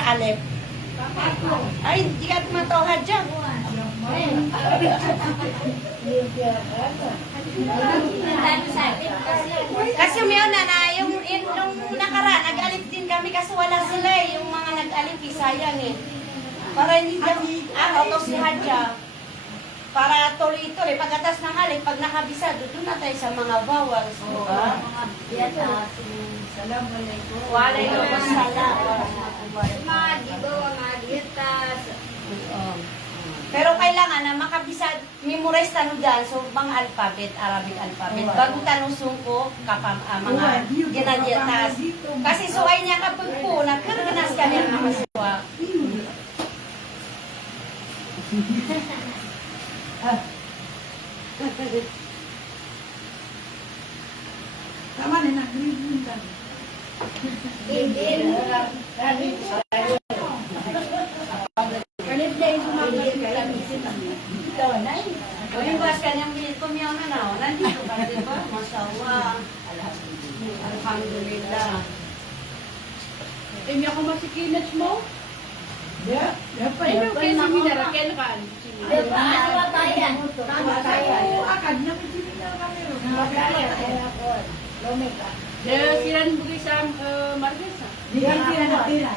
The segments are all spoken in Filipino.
sa alip? Ay, hindi ka tumatohad dyan. Kasi umiyon na yung nung nakaraan, nag-alip din kami kasi wala sila eh. Yung mga nag-alip, sayang eh. Para hindi ako si Hadja. Para tuloy-tuloy. Pagkatas ng alip, pag nakabisado, doon na tayo sa mga vowels. Diba? Assalamualaikum. Waalaikumsalam. Pero kailangan na makabisad, memorize tanong dyan, so mga alphabet, Arabic alphabet. Bago tanong sungko, mga ginadyatas. Kasi suway niya kapag po, nagkaganas ka niya mga suwa. Tama na, nag-review ka. Kumiwas ka niyang kumiyaw na na. Nandito ka, di ba? Masya Allah. Alhamdulillah. Hindi ako masikinat mo. Ya, pa. Ayun, kaya si Minara, kaya kan. Kamatayan. Akad na may seminar kami ron. Dahil sila nabugay sa Marquesa. Di ba tira na tira?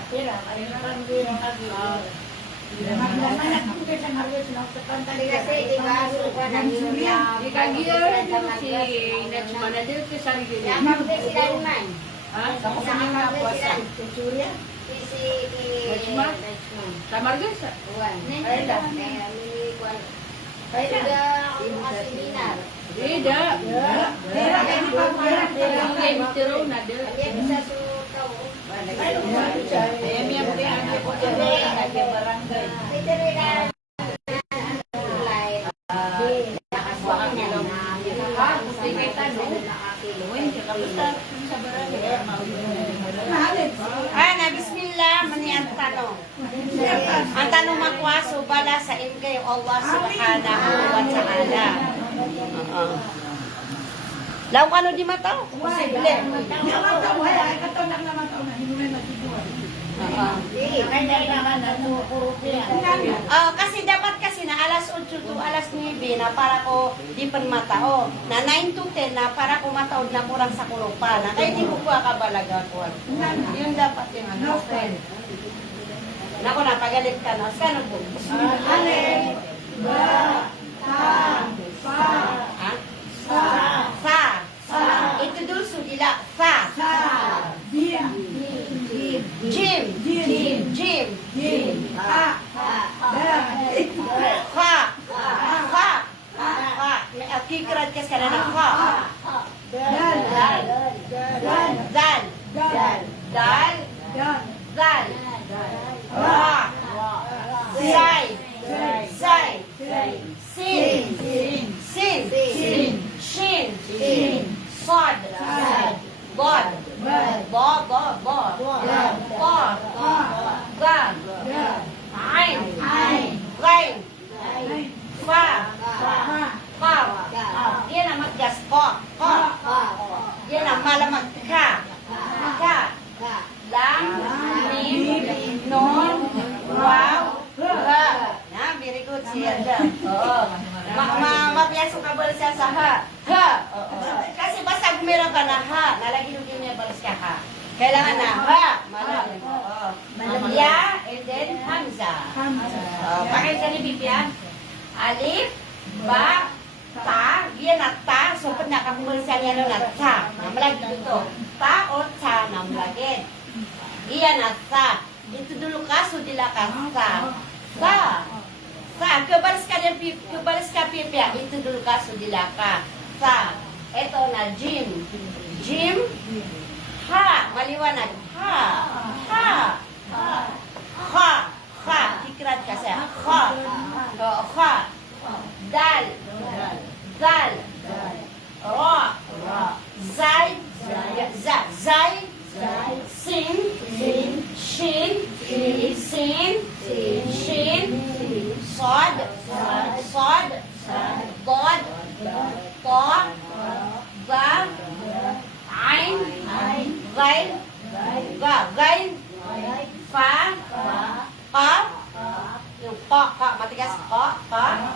Di kagir, si Najmanadil ke Sarigil. Sa Marquesa. Beda. Ang mitiro na dil. Na bismillah, manian tanong. Ang tanong makwaso bala sa ingay Allah subhanahu wa ta'ala. Law ano di mataw? Posible. Namataw, ay katanak na mataw na. Hinulay na sibuan. Kasi dapat na alas 8 to alas 9 na para ko di pan matao. Na 9 to 10 na para ko mataod na kurang sa kulupa na. Kaya di ko kabalaga ko. Yun dapat yung ano. Nako na, pagalit ka na. Saan po? Alif, ba, ta, fa, Sa. Ito dul sudila. Sa. jim, Jim. ha, Fa. Kikrat kas ka na ng fa. dal, Dal. Dal. Ra. Say. Sin. Shin. Sod. God. Bo. Ga. Ain. Gain. Fa. Yan ang maggas ko. Yan ang malamag ka. Lang. Mim. Non. Wow. Ha. Na, very good siya dyan. Oo. Mapiyasok ka ba siya sa ha? Ha. Kasi basta gumira ka na ha. Nalagi yung niya balas ka ha. Kailangan na ha. Malalim. Oo. Ya, and then Hamza. Pakita ni Bibian. Alif, ba, ta, yan na ta. So, pag nakakumulsa niya na ta. Namlagi dito. Ta o ta namlagi. Iyan na ta. Dito dulu kaso dila ka ta. Sa, kebalas ka pipya. Ito dulu kaso dila ka. Sa, eto na Jim. Ha, maliwanag. Ha. Tikrat kasi. Ha. Dal. Ra. Zay. Sin. Shin. Shin. Sod. God. To. Ga. Ain. Gain. Fa. Pa. Yung pa. Matigas pa. Pa.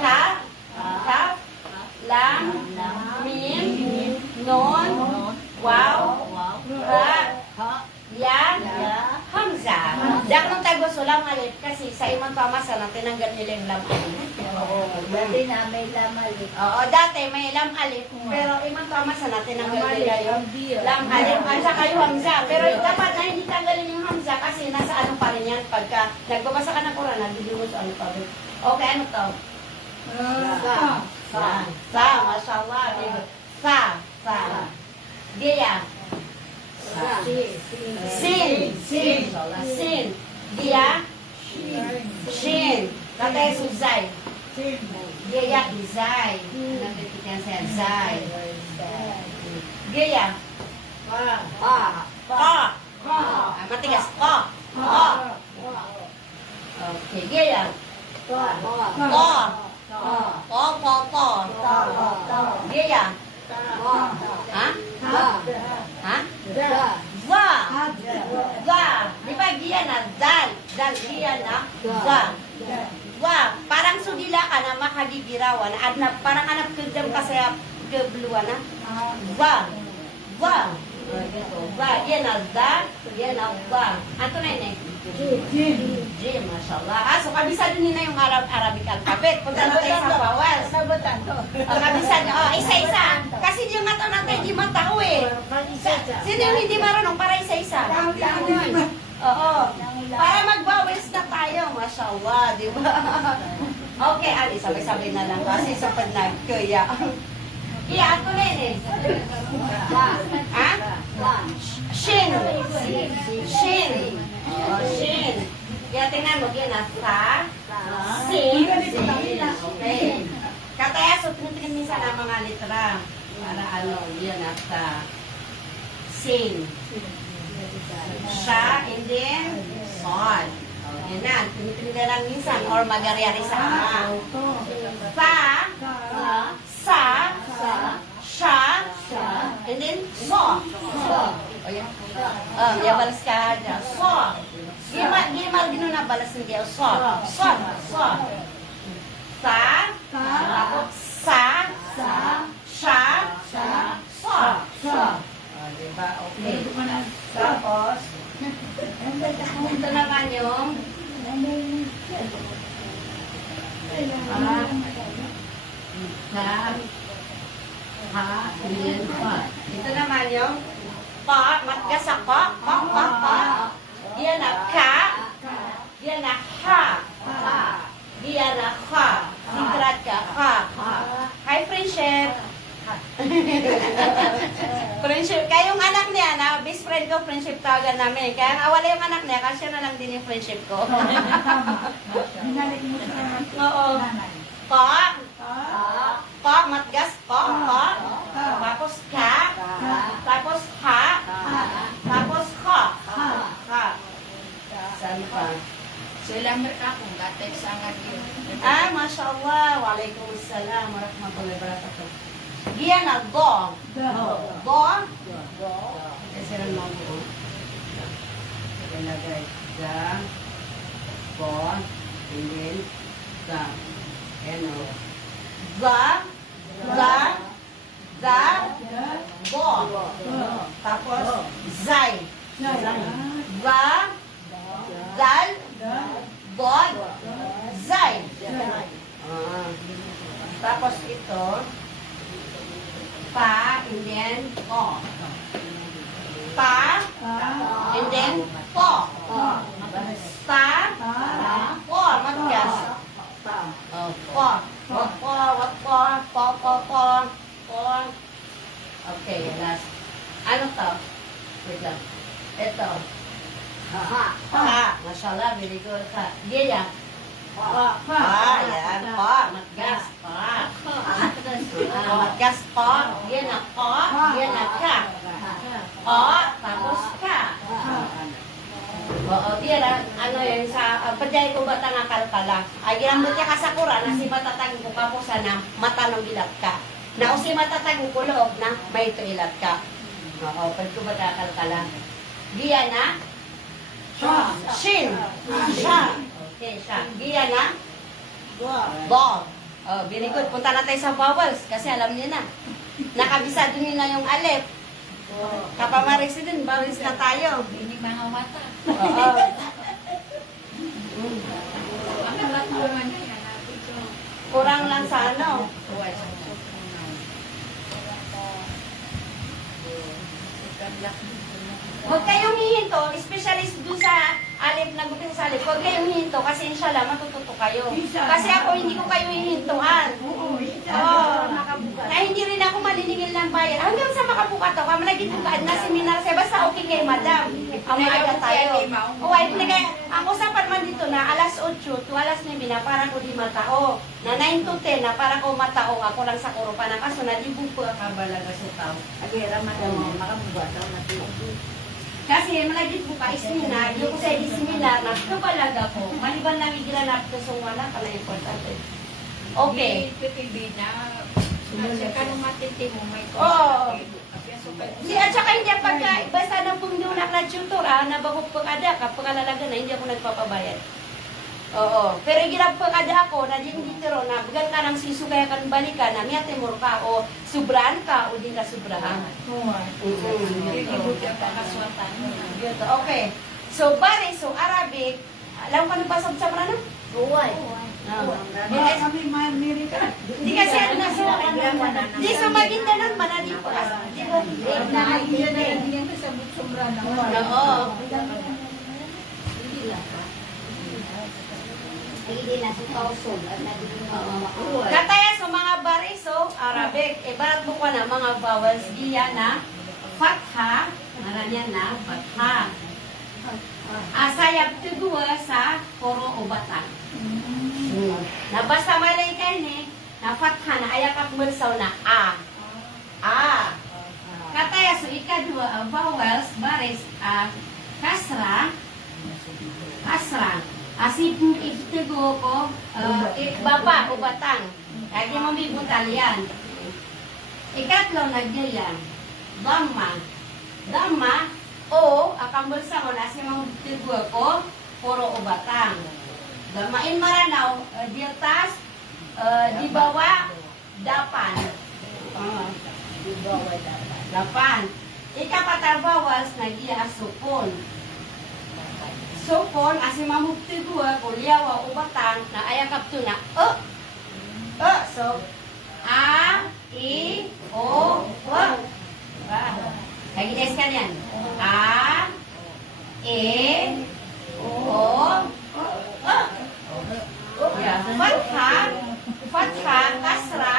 Ka. Kaf. Lam. Mim. Nun. Wow. Ra. Ya. Hamza. Dak nung tago sulang alip kasi sa imang pamasa na tinanggal nila yung lam alip. Dati na may lamalit. Oo, dati may lam alip, pero imang pamasa na tinanggal nila yung lam alip at saka yung hamza. Pero dapat na hindi tanggalin yung hamza kasi nasa ano pa rin yan pagka nagbabasa ka ng Quran, nagbibigay mo sa ano pa rin. Okay, ano to? Sa, mashallah. Sa. Dia. Sin. Dia. Shin. Katay suzay. Dia izay. Nagtitikan siya zay. Dia. Pa. Matigas pa. Okay, dia. Po. Dia. Ha? Va. Di ba giya na dal? Dal giya na va. Va. Parang sudila ka na makagigirawan. At na, parang anak kagdam ka sa kabluwa na. Va. Va. Va. Yan na dal. Yan na va. Anto na yun eh? Jim, mashallah. So kabisado nila yung Arabic alphabet. Punta na tayo sa bawas. Kabisado. Isa-isa. Kasi yung nga natin, hindi matao eh. Sino yung hindi marunong para isa-isa? Oo. Para magbawis na tayo, mashallah, di ba? Okay, Ali, sabay-sabay na lang kasi sa nagkuya. Iya, ako na yun eh. Ha? Shin. Shin. Shin. Kaya tingnan mo, yan na. Sa. Sin. Okay. Kataya, so tinitingin minsan ang mga litra. Para ano, yan na. Sa. Sin. Siya, and then, son. Yan na, tinitingin lang minsan. Or magaryari sa ama. Sa. Siya. And then, so. O yan. Ya balas ka aja. So. Gimal gino na balas hindi. So. So. Sa. Tapos sa. Siya. So. Diba? Okay. Tapos, ito naman yung ito naman yung pa, matgas sa pa. Diyan na ka. Diyan na ha. Diyan na ha. Sigrat ka. Ha. Hi, friendship. Friendship. Kayong anak niya, na best friend ko, friendship tawagan namin. Kaya awala yung anak niya, kasi na lang din yung friendship ko. Binalik mo sa Oo. nanay. Pa. Pa, matgas. Pa. Tapos ka. Tapos ha. Tapos ha. Ha. Saan pa? Selamat ako, gatay sangat yun. Masya Allah. Waalaikumsalam warahmatullahi wabarakatuh. Dia na go. Go. Kasi lang mo go. Ilagay. Ga. Go. And then, ga. Ayan o. Ga. Go. Tapos, zay. Ga. Dal. God. Zay. Tapos ito, pa, and then, po. Pa, and then, po. Pa, po, matgas. Po. Okay, last. Ano to? Wait lang. Ito. Pa. Mashallah, very good. Pa. Gaya. Pa. Yan. Pa. Matgas. Pa. Matgas pa. Yan na pa. Yan na ka. Pa. Tapos ka. Oo, tira. Ano yun sa... Padyay ko bata nga kalkala. Ay, ginambot niya ka sa Quran na si matatag ko pa po sana matanong ilat ka. Na o si matatag ko loob na may ito ilat ka. Oo, pag ko bata kalkala. Diyan na. Shin. Sha. Okay, sha. Giya na? Go. Oh, very good. Punta na tayo sa vowels kasi alam niyo na. Nakabisado niyo na yung alep. Kapamaris din, vowels na tayo. Ini mga wata. Oo. Ang lahat naman na yan. Kurang lang sa ano. Buhay sa susunod. Huwag kayong hihinto, especially dun sa alip na gupin sa alip. Huwag kayong hihinto kasi inshallah matututo kayo. Kasi ako hindi ko kayo hihintuan. Oo. Na hindi rin ako maniningil ng bayan. Hanggang sa makabukat ako, malagit ko na seminar siya. Basta okay kay madam. Ang maaga tayo. O ay, ang usapan man dito na alas 8 to alas 9 na para ko di matao. Na 9 to 10 na para ko matao. Ako lang sa kurupan na kaso na di buko ka balaga sa tao. Agira madam, makabukat ako na kasi malagit ko ka seminar, yung ko sa seminar na kapalaga ko. Maliban lang igiranap ko sa wala ka na importante. Okay. PPB na ka nung matindi mo may Oo. Di, at saka hindi pagka, basta nang pumdunak na tutor, nabagok pagkada, kapag alalaga na, hindi ako nagpapabayad. Oo. Pero ginap pagkada ako, na di hindi tiro, na bagal ka ng sisugay kan balikan, na miyate mo ka, o subrahan ka, o di ka subrahan. Okay. So, bari, so Arabic, alam ko na basag sa marano? Buhay. Di kasi ano na so, di so maginda ng manali po. Di ba? Oo. Kataya sa mga bariso, Arabic, ibarat mo ko na mga vowels, giya na, fatha, naranyan na, fatha. Asayap tudua sa poro o batang. Na basta malay kayo ni, na fatha na ayakap mulsaw na a. A. Kataya so ikadua vowels, baris, kasra, kasra. Asip iftigo ko, baba o batang. Kaya mo may butal yan. Ikatlo nagyayan. Dhamma. Dhamma o akambol sa ko nasi mga iftigo ko, puro o batang. Dhammain maranaw, di atas, di bawah, dapan. Di bawah, dapan. Ikapatar vowels nagya supon. Sopon, asi mamukti dua, kuliawa ubatan, na ayakap tu na, so, a, i, o, lagi des kalian, a, e, o, ya, fathah, kasra,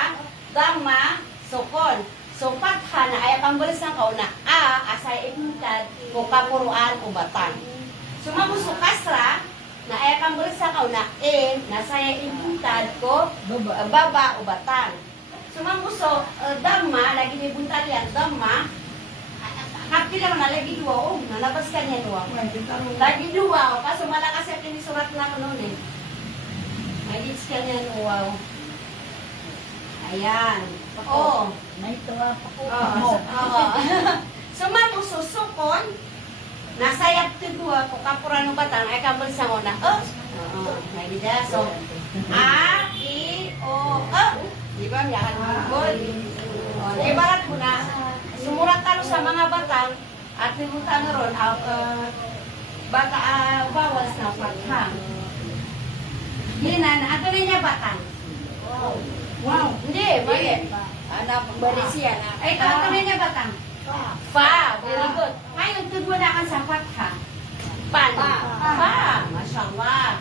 dhamma, sopon. So, fathah na ayakang balis ng kau na, a, asay ipuntan, kukapuruan ubatan. Sumabuso kasra, na ay kang sa kaw na nasaya ibuntad ko, baba o batang. Sumabuso, dhamma, lagi may buntal yan, dhamma, kapti lang na lagi dua, nalabas ka niya dua. Lagi dua, kaso malakas yung tinisurat na ko noon eh. Magits ka niya dua. Ayan. Oo. Sumabuso, sukon, nasayap tudua ko kapurano batang ay kambal sa ngona. Lagi dia so a i o di ba yakan mongol. Ibarat mo na sumurat talo sa mga batang at limutan ron bata vowels na fathah. Ginan ato niya batang. Wow. Hindi, mali. Anak Malaysia na. Ay ato niya batang. Fa, very good. Ngayon, tudwa na kan sa fatha. Pan. Fa, mashallah.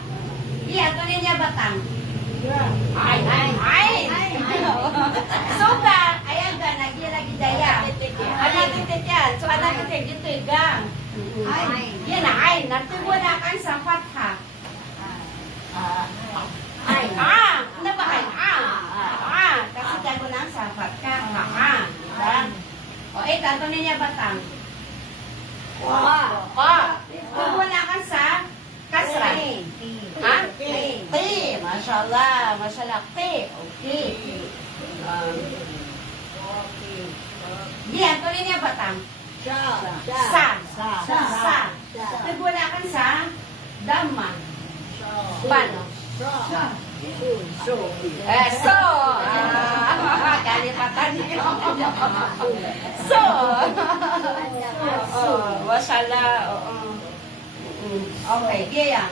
Iya, ito niya batang. Ay. Soga, ayan ka, lagi daya. Anak titik yan. So, anak titik dito, gang. Yan na, ay. Natudwa na kan sa fatha. Ay, ano ba ay? Kasi tago na sa fatha. O, tanto niya batang. Wala ka sa kasra. Ha? T. Mashallah. Mashallah. T. Okay. Diyan, tuloy niya batang. Sa. Wala ka sa So. Kalipatan niyo. So. Wasala. Okay, gaya.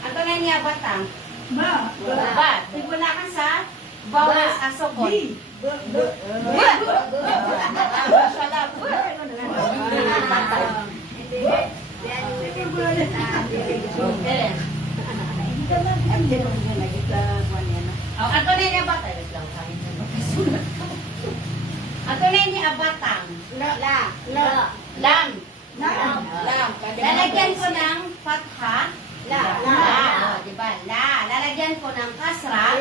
Ang tunay niya batang. Ma. Bat. Digunakan sa bawal sa sokon. Wasala. Ang tunay niya batang. Ang tunay niya batang. Lam. Lalagyan ko ng fatha. Diba? Lalagyan ko ng kasra.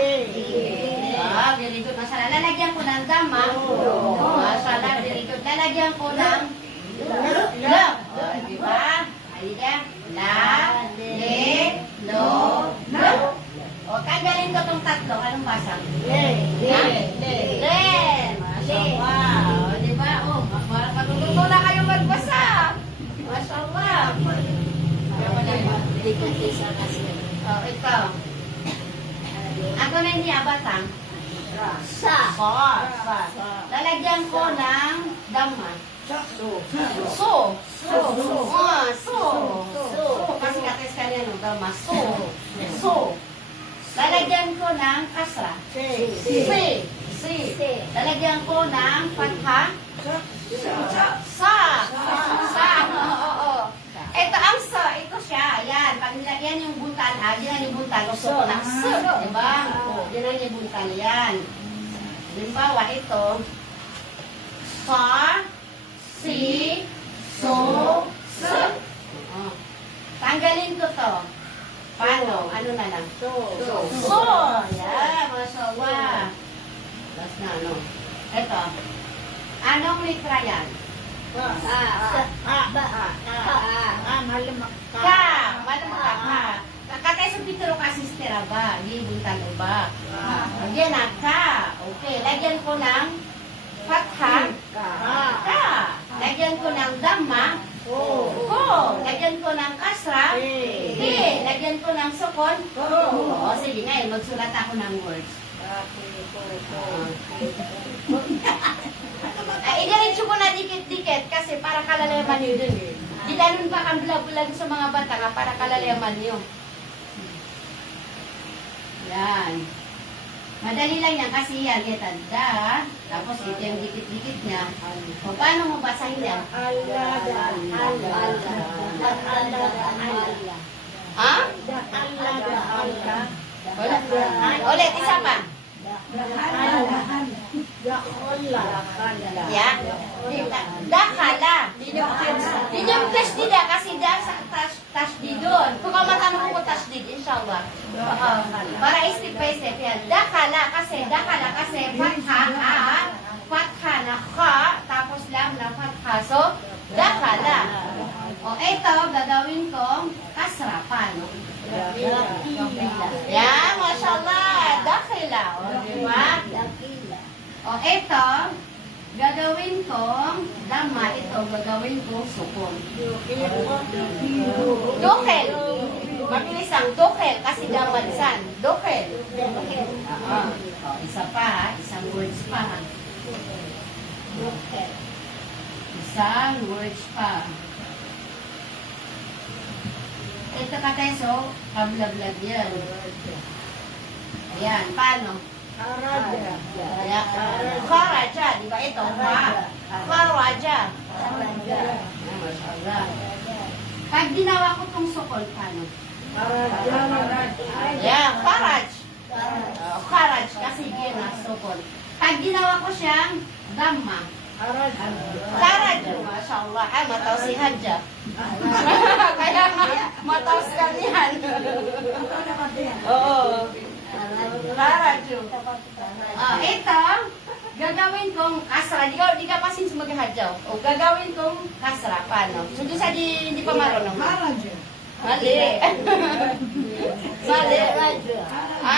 Very good. Masala. Lalagyan ko ng dama. Masala. Very good. Lalagyan ko ng lam. Diba? Ayan. La, le, lo, lo. O, tanggalin ko itong tatlo. Anong basa? Len. Mashallah. O, diba? O, matututo na kayo magbasa. Mashallah. O, ito. Ako na hindi abatang. Sa. Lalagyan ko ng dama. So. Kasi kates kanya no, dama. So. Lalagyan ko ng kasra. Si. Lalagyan ko ng fatha. Sa. Oo. Ito ang sa. Ito siya. Yan. Pag nilagyan yung buntal, yan yung buntal. Gusto ko ng sa. Diba? Yan yung buntal. Yan. Halimbawa, ito. Sa. Si. So. Sa. Tanggalin ko to. Paano? Ano na lang? So. Yan. Mashallah. Last na, ano? Ito. Anong litra yan? Malamak ka. Kakatay sa pitro ka sistera ba? Di buntal ba? Again, ka. Okay. Lagyan ko ng fatha. Ka. Lagyan ko ng dhamma. Ko. Lagyan ko ng kasra. Lagyan ko ng sukon. O, sige ngayon, magsulat ako ng words. Idiretso ko na dikit-dikit kasi para kalalaman nyo dun. Di ganun pa kang bulag-bulag sa mga bata nga para kalalaman nyo. Yan. Madali lang yan kasi yan. Da. Tapos ito yung dikit-dikit niya. O paano mo basahin yan? Ha? Ulit, isa pa. Ya. Dakala. Dinyong tasdida kasi da sa tasdidon. Kung matanong ko tasdid, inshallah. Para step by step yan. Dakala kasi fatha na kha, tapos lam na fatha. So, dakala. O ito, gagawin kong kasrapan. Yan, mashallah. Dakila. O, diba? O, ito, gagawin kong dama. Ito, gagawin kong sukon. Dukhel. Mabilis ang dukhel kasi damadsan. Dukhel. O, isa pa, isang words pa. Isang words pa. Ito ka tayo, so, kablag-lag yan. Ayan, paano? Kharaja. Di ba ito? Kharaja. Pag ginawa ko itong sukol, paano? Ayan, kharaj. Kharaj, kasi yun ang sukol. Pag ginawa ko siyang dhamma. Kharaj. Mashallah. Ay, mataw si Hadja. Kaya mataw si kanihan. Oo. Kharaju. Ito, gagawin kong kasra. Di ka pa since maghadjaw. O gagawin kong kasra. Paano? So, doon sa di pa marunong. Mali. Mali. Ha?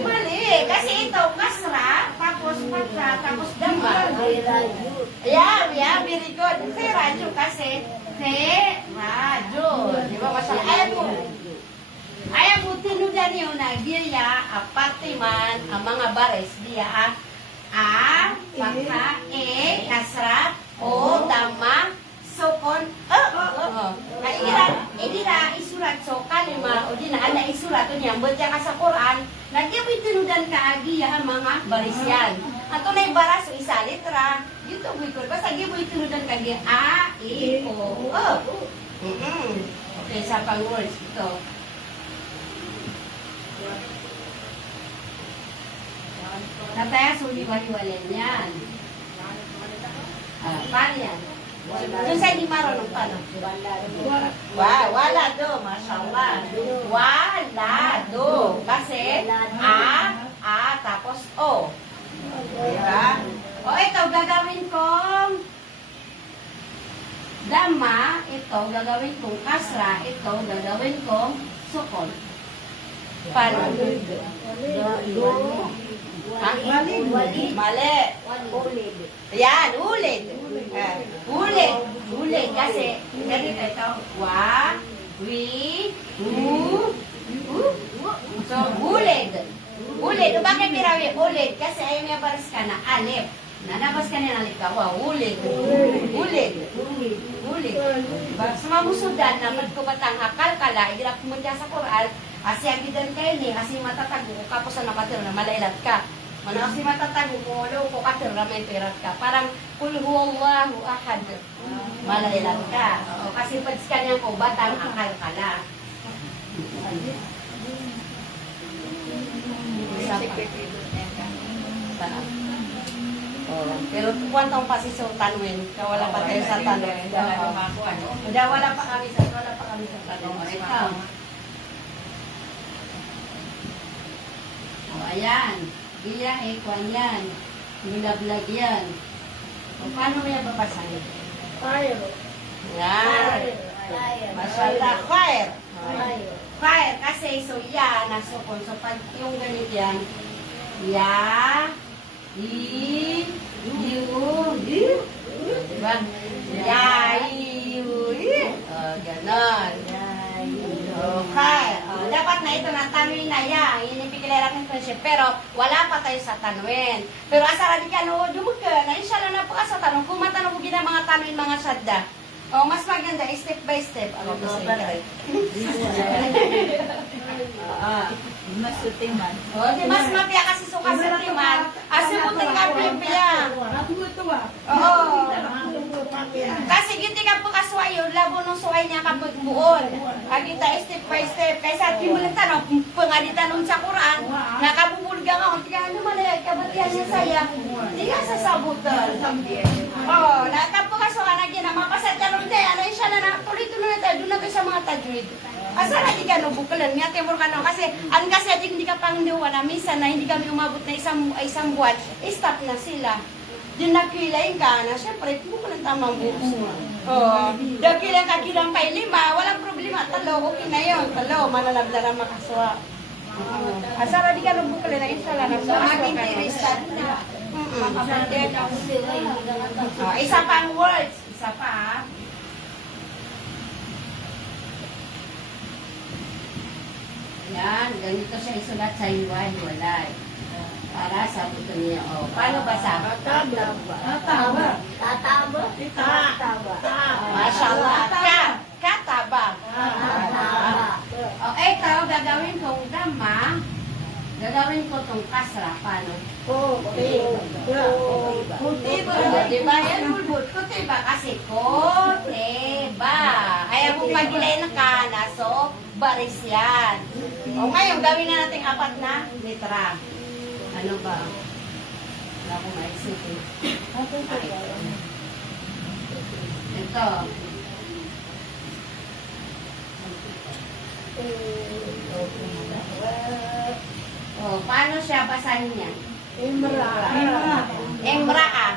Mali. Kasi ito, kasra, tapos patra, tapos dama. Yeah, very good. Kharaju kasi kharaju. Di ba? Ayaw mo tinudan niyo na giya, apatiman, ang mga bares, giya, pagka, kasra, o, dama, sokon, Idira isurat so kalima o di na ala isurat o niya baca ka sa Quran nagyan mo tinudan ka agi ang mga baris yan. Ato na ibara so isa litra dito mo ito basta gi mo tinudan ka gi a i o Okay, sa pang words ito. Nataya suli wali-walen yan. Paano yan? Doon sa hindi marunong paano? Wala do, mashallah. Wala do. Kasi tapos o. Diba? O ito, gagawin kong dama, ito, gagawin kong kasra, ito, gagawin kong sukol. Paano? Mali. Yan, ulid. Ulid. Kasi, ganito ito. Wa, wi, So, ulid. Ulid. Bakit ginawi ulid? Kasi ayaw niya baris ka na alip. Nanabas ka niya ng likawa. Ulid. Sumamusudan na magkubatang akal kala. Hirap pumunta sa Quran. Asi agidan kayo ni. Asi matatago ko kapos na nakatiro na malailat ka. Manasi matatago ko. Wala ko katiro na may pirat ka. Parang kul huwallahu ahad. Malailat ka. Kasi pads ka niya ko batang akal kala. Pero kuwantong pa si Sultanwin, wala pa tayo sa tanong. Wala pa kami sa tanong. Ito. Ayan. Iya, kwan yan. Nilablag yan. Paano mo yan papasahin? Fire. Yan. Mashallah, fire. Fire, kasi so ya, nasukon. So pag yung ganit yan, ya, diba? Ya, ganon. Okay. Dapat na ito na tanwin na ya. Inipigilera ng friendship. Pero wala pa tayo sa tanwin. Pero asa radi ka no, dumugka na inshallah na po ka sa tanong. Kung matanong ko gina mga tanwin, mga sadda. Mas maganda, step by step. Ano ba sa'yo? Mas sutiman. Di mas mapya kasi suka sa timan. Asi mo tinggal pipiya. Kasi giti ka po kaswayo, labo nung suway niya kapag buon. Agita step by step. Kaysa di mo lang tanong, pangalita nung sa Quran, nakabubulga nga, tiga ano malayag, kabatihan niya saya. Di ka sasabutan. Nakapo ka so anak yan, mapasad ka nung day, ano siya na tuloy-tuloy na tayo, doon na tayo sa mga tajwid. Asa na di ka nubukalan, nga temor ka no, kasi hindi ka pang na minsan na hindi kami umabot na isang buwan, stop na sila. Yung nakilain ka na, syempre, hindi mo lang tamang buhos. Dakilang ka kilang kay 5, walang problema, talo, okay na yun, talo, manalab na lang makaswa. Asara di ka nubukalan na inshallah na so maging tirisad na. Isa pa ang words, isa pa. Yan, ganito siya isulat sa hiwa-hiwalay. Para sa buto niya. Paano basa? Tataba. Mashallah. Kataba. Ito, gagawin kong dama. Gagawin ko itong kasra. Paano? Kutiba. Diba? Yan bulbul. Kutiba kasi kutiba. Ay, kung magilay na ka na, so, baris yan. Ngayon, gawin na natin 4 na litra. Ano ba? Wala akong maisip eh. Ito. Paano siya basahin niya? Imra'a.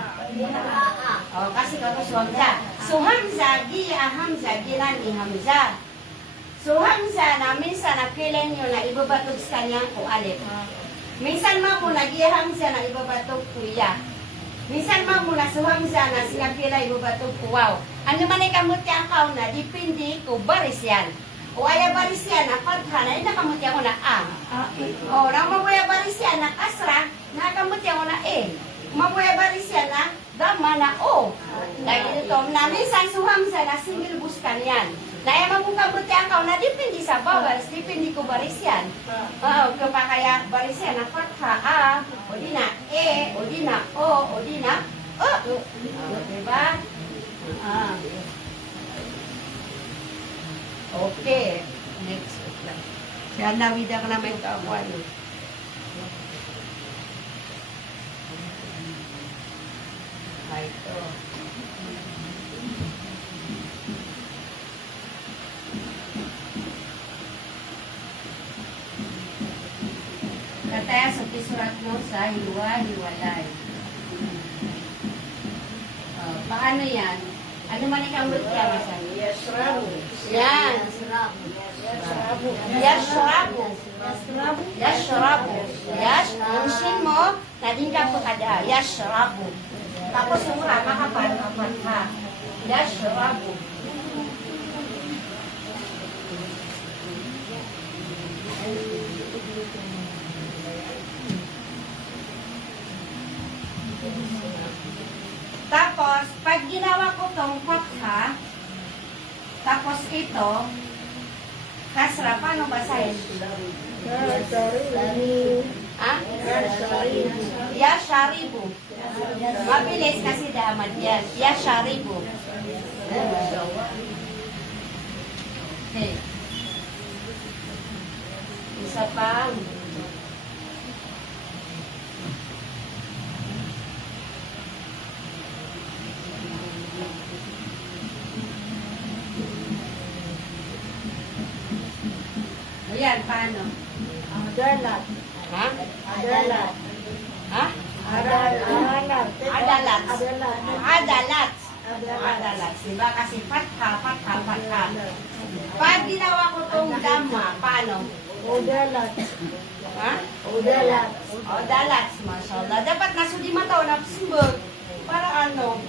Kasi kapos Hamza. So Hamza, Hamza, ni Hamza. So Hamza na minsan nakilan nyo na ibabatog sa kanyang ko alip. Minsan mo na Hamza na ibabatog kuya. Minsan mo na so Hamza na sinakila ibabatog kuwaw. Ano man ay kamot ang kaw na, dipindi ko baris yan. O aya barisian na fatha na nakamutya ko na a. O nang mabuya barisian na kasra nakamutya ko na e. Mabuya barisian na dama na o. Lagi ito na minsan suham sa na single buskan yan. Na yung magkukabutya ka na dipindi sa bawal, dipindi ko barisian. Kapakaya barisian na fatha a, o di na e, o di na o di na o. Diba? Okay. Next. Yan na, wida ka naman kakuan. Ito. Kataya sa pisurat mo sa hiwa-hiwalay. Paano yan? Ano man ikaw mutya masami? Yasrabu. Yan. Yashrabu. Yashrabu. Yung sin mo, nading ka po kada. Yashrabu. Tapos yung rama kapan ha. Yashrabu. Tapos, pag ginawa ko tong fatha, tapos ito, kasra, paano basahin? Ha? Yasharibu. Mabilis kasi damad yan. Yasharibu. Okay. Isa pa. Ayan, paano? Adalat. Ha? Adalat. Ha? Adalat. Adalat. Adalat. Adalat. Adalat. Adalat. Diba? Kasi fatha. Pag ginawa ko tong dhamma, paano? Udalat. Ha? Udalat. Dalat. Mashallah. Dapat nasudi mataw na simbag. Para ano?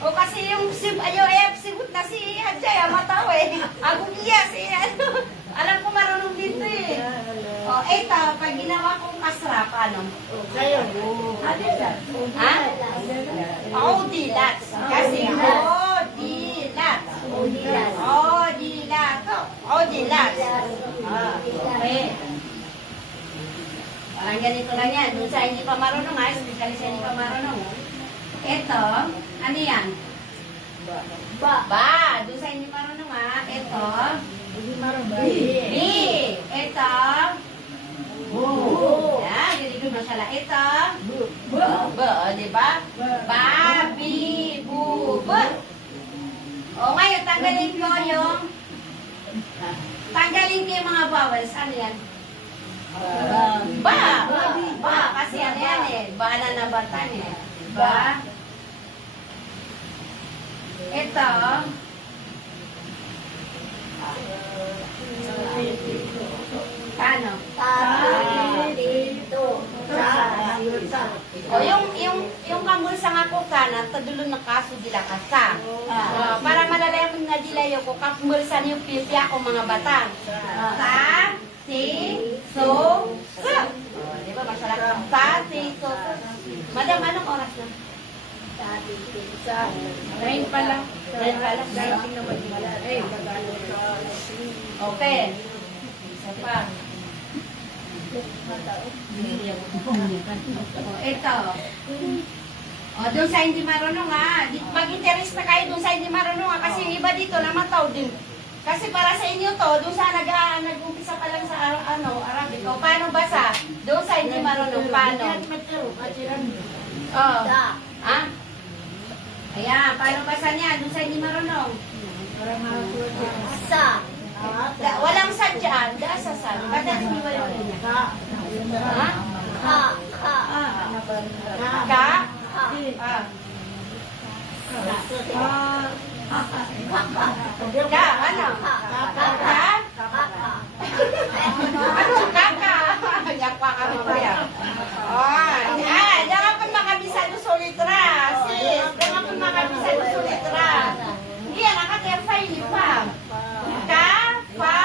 O kasi yung sibut na si Hadjaya mataw eh. Ako niya si ano. Alam ko marunong dito eh. O, eto, pag ginawa kong kasra, paano? Kayo. Ha? Odilat. Kasi odilat. Odilat. Odilat. Okay. Parang ganito lang yan. Doon sa hindi pa marunong, ha? Especially sa hindi pa marunong. Ito, ano yan? Ba. Doon sa hindi marunong, ha? Ito. B. Ito. Bu. Yan, very good, mashallah. Ito. Bu. Di ba? Babi, bu. O, ngayon, tanggalin ko yung mga vowels. Ano yan? Ba. Ba. Kasi ano yan eh. Ba na nabatan eh. Ba. Ito. Paano? O yung kambulsa nga ko kana tadulon na kaso dila kasa. Para malalaman nga dilayo ko kambulsa niyo pipya ko mga batang. Ta, si, so, sa. Di ba masarap? Ta, si, so, sa. Madam, anong oras na? Rain pala. Rain pala. Okay. Isa pa. Ito. O, doon sa hindi marunong ha. Mag-interest na kayo doon sa hindi marunong ha. Kasi yung iba dito namataw din. Kasi para sa inyo to, doon sa nag-umpisa pa lang sa Arabic. O, paano basa? Doon sa hindi marunong, paano? Oh. Ha? Ayan, paano basa niya? Doon sa hindi marunong. Sa. Walang sadyan. Da sa sa. Ba't natin iwala niya? Ha? Ka. Ka? Ka, ano? Ka? Ano? Kaka? Yakwa kami ko yan. Jangan pun makabisa do solitra. Sis, jangan pun makabisa do solitra. Iya, nakatefay ni Pam. Ka, pa,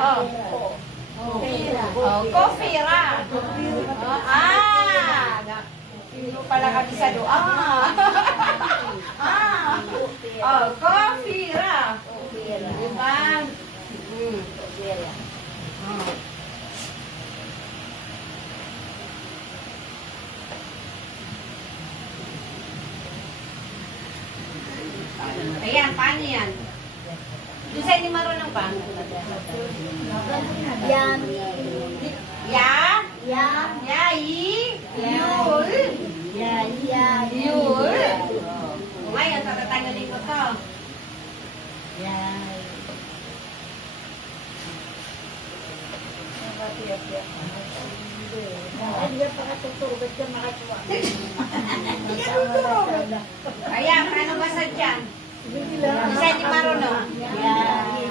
Oh. Oh, Kofira. Sino pala kabisado? Oh, Kofira. Diba? Oh. Ayan, paano yan? Doon sa hindi marunong pa? Yan. Ya? Yan. Yai? Yul? Yan. Yul? Ngayon, tatatanggalin ko to. Yan. Ay, di ka pakatuturo. Ba't ka makatuwa? Ayan, paano basa dyan? Doon sa hindi marunong?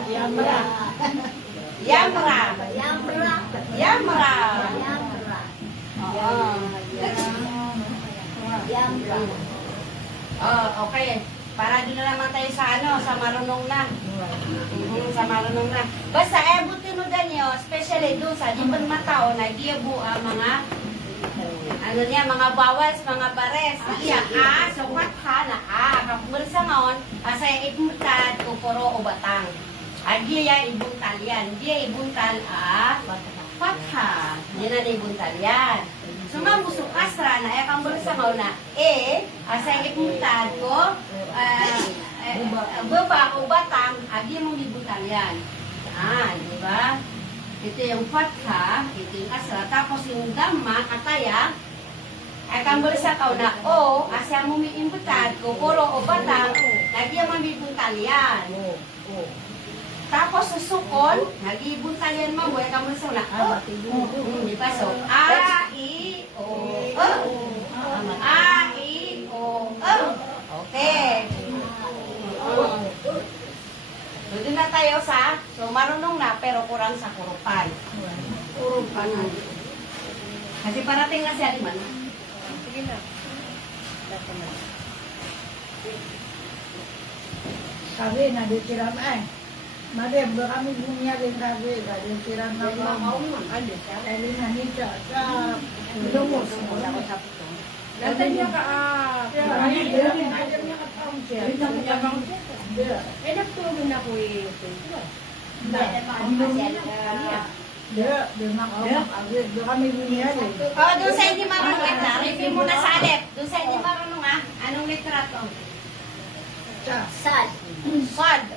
Yamra. Yamra. Yamra. Yamra. Yamra. Oo. Yamra. Oh, okay. Para doon na naman tayo sa sa marunong na. Sa marunong na. Basta, tinudan nyo, especially doon sa di pa matao, nagiyabu ang mga mga bawas, mga bares. Iya, so fatha na kapag sa ngaon, asaya ibutad, kuporo o batang. Dia ibuntal yan. Dia ibuntal, fatha. Yan na ibuntal yan. So, busok kasra na, kang sa ngaon na, asaya ibutad ko, baba o batang, dia mong ibuntal yan. Di ba? Ito yung fatha, ito yung kasra, tapos yung dhamma, kataya, ay kambal sa kauna, asya mo may imbutad, kupuro o batang, lagi ang mamibuntal yan. Tapos sa sukon, nag-ibuntal yan mo, ay kambal sa una, di ba? So, I, O, okay. Doon na tayo so marunong na pero kurang sa kurupan. Kurupan. Kasi parating na siya, di man? Sige na. Sabi na di tiram ay. Madem, kami punya din sabi, di tiram na ba? Kali na nito sa lumos. Nantan niya ka, nagtulong na ko kami punya din. Doon sa hindi marunong, wait na. Review muna sa alep. Doon sa hindi marunong, anong letra to? Sad. Sod.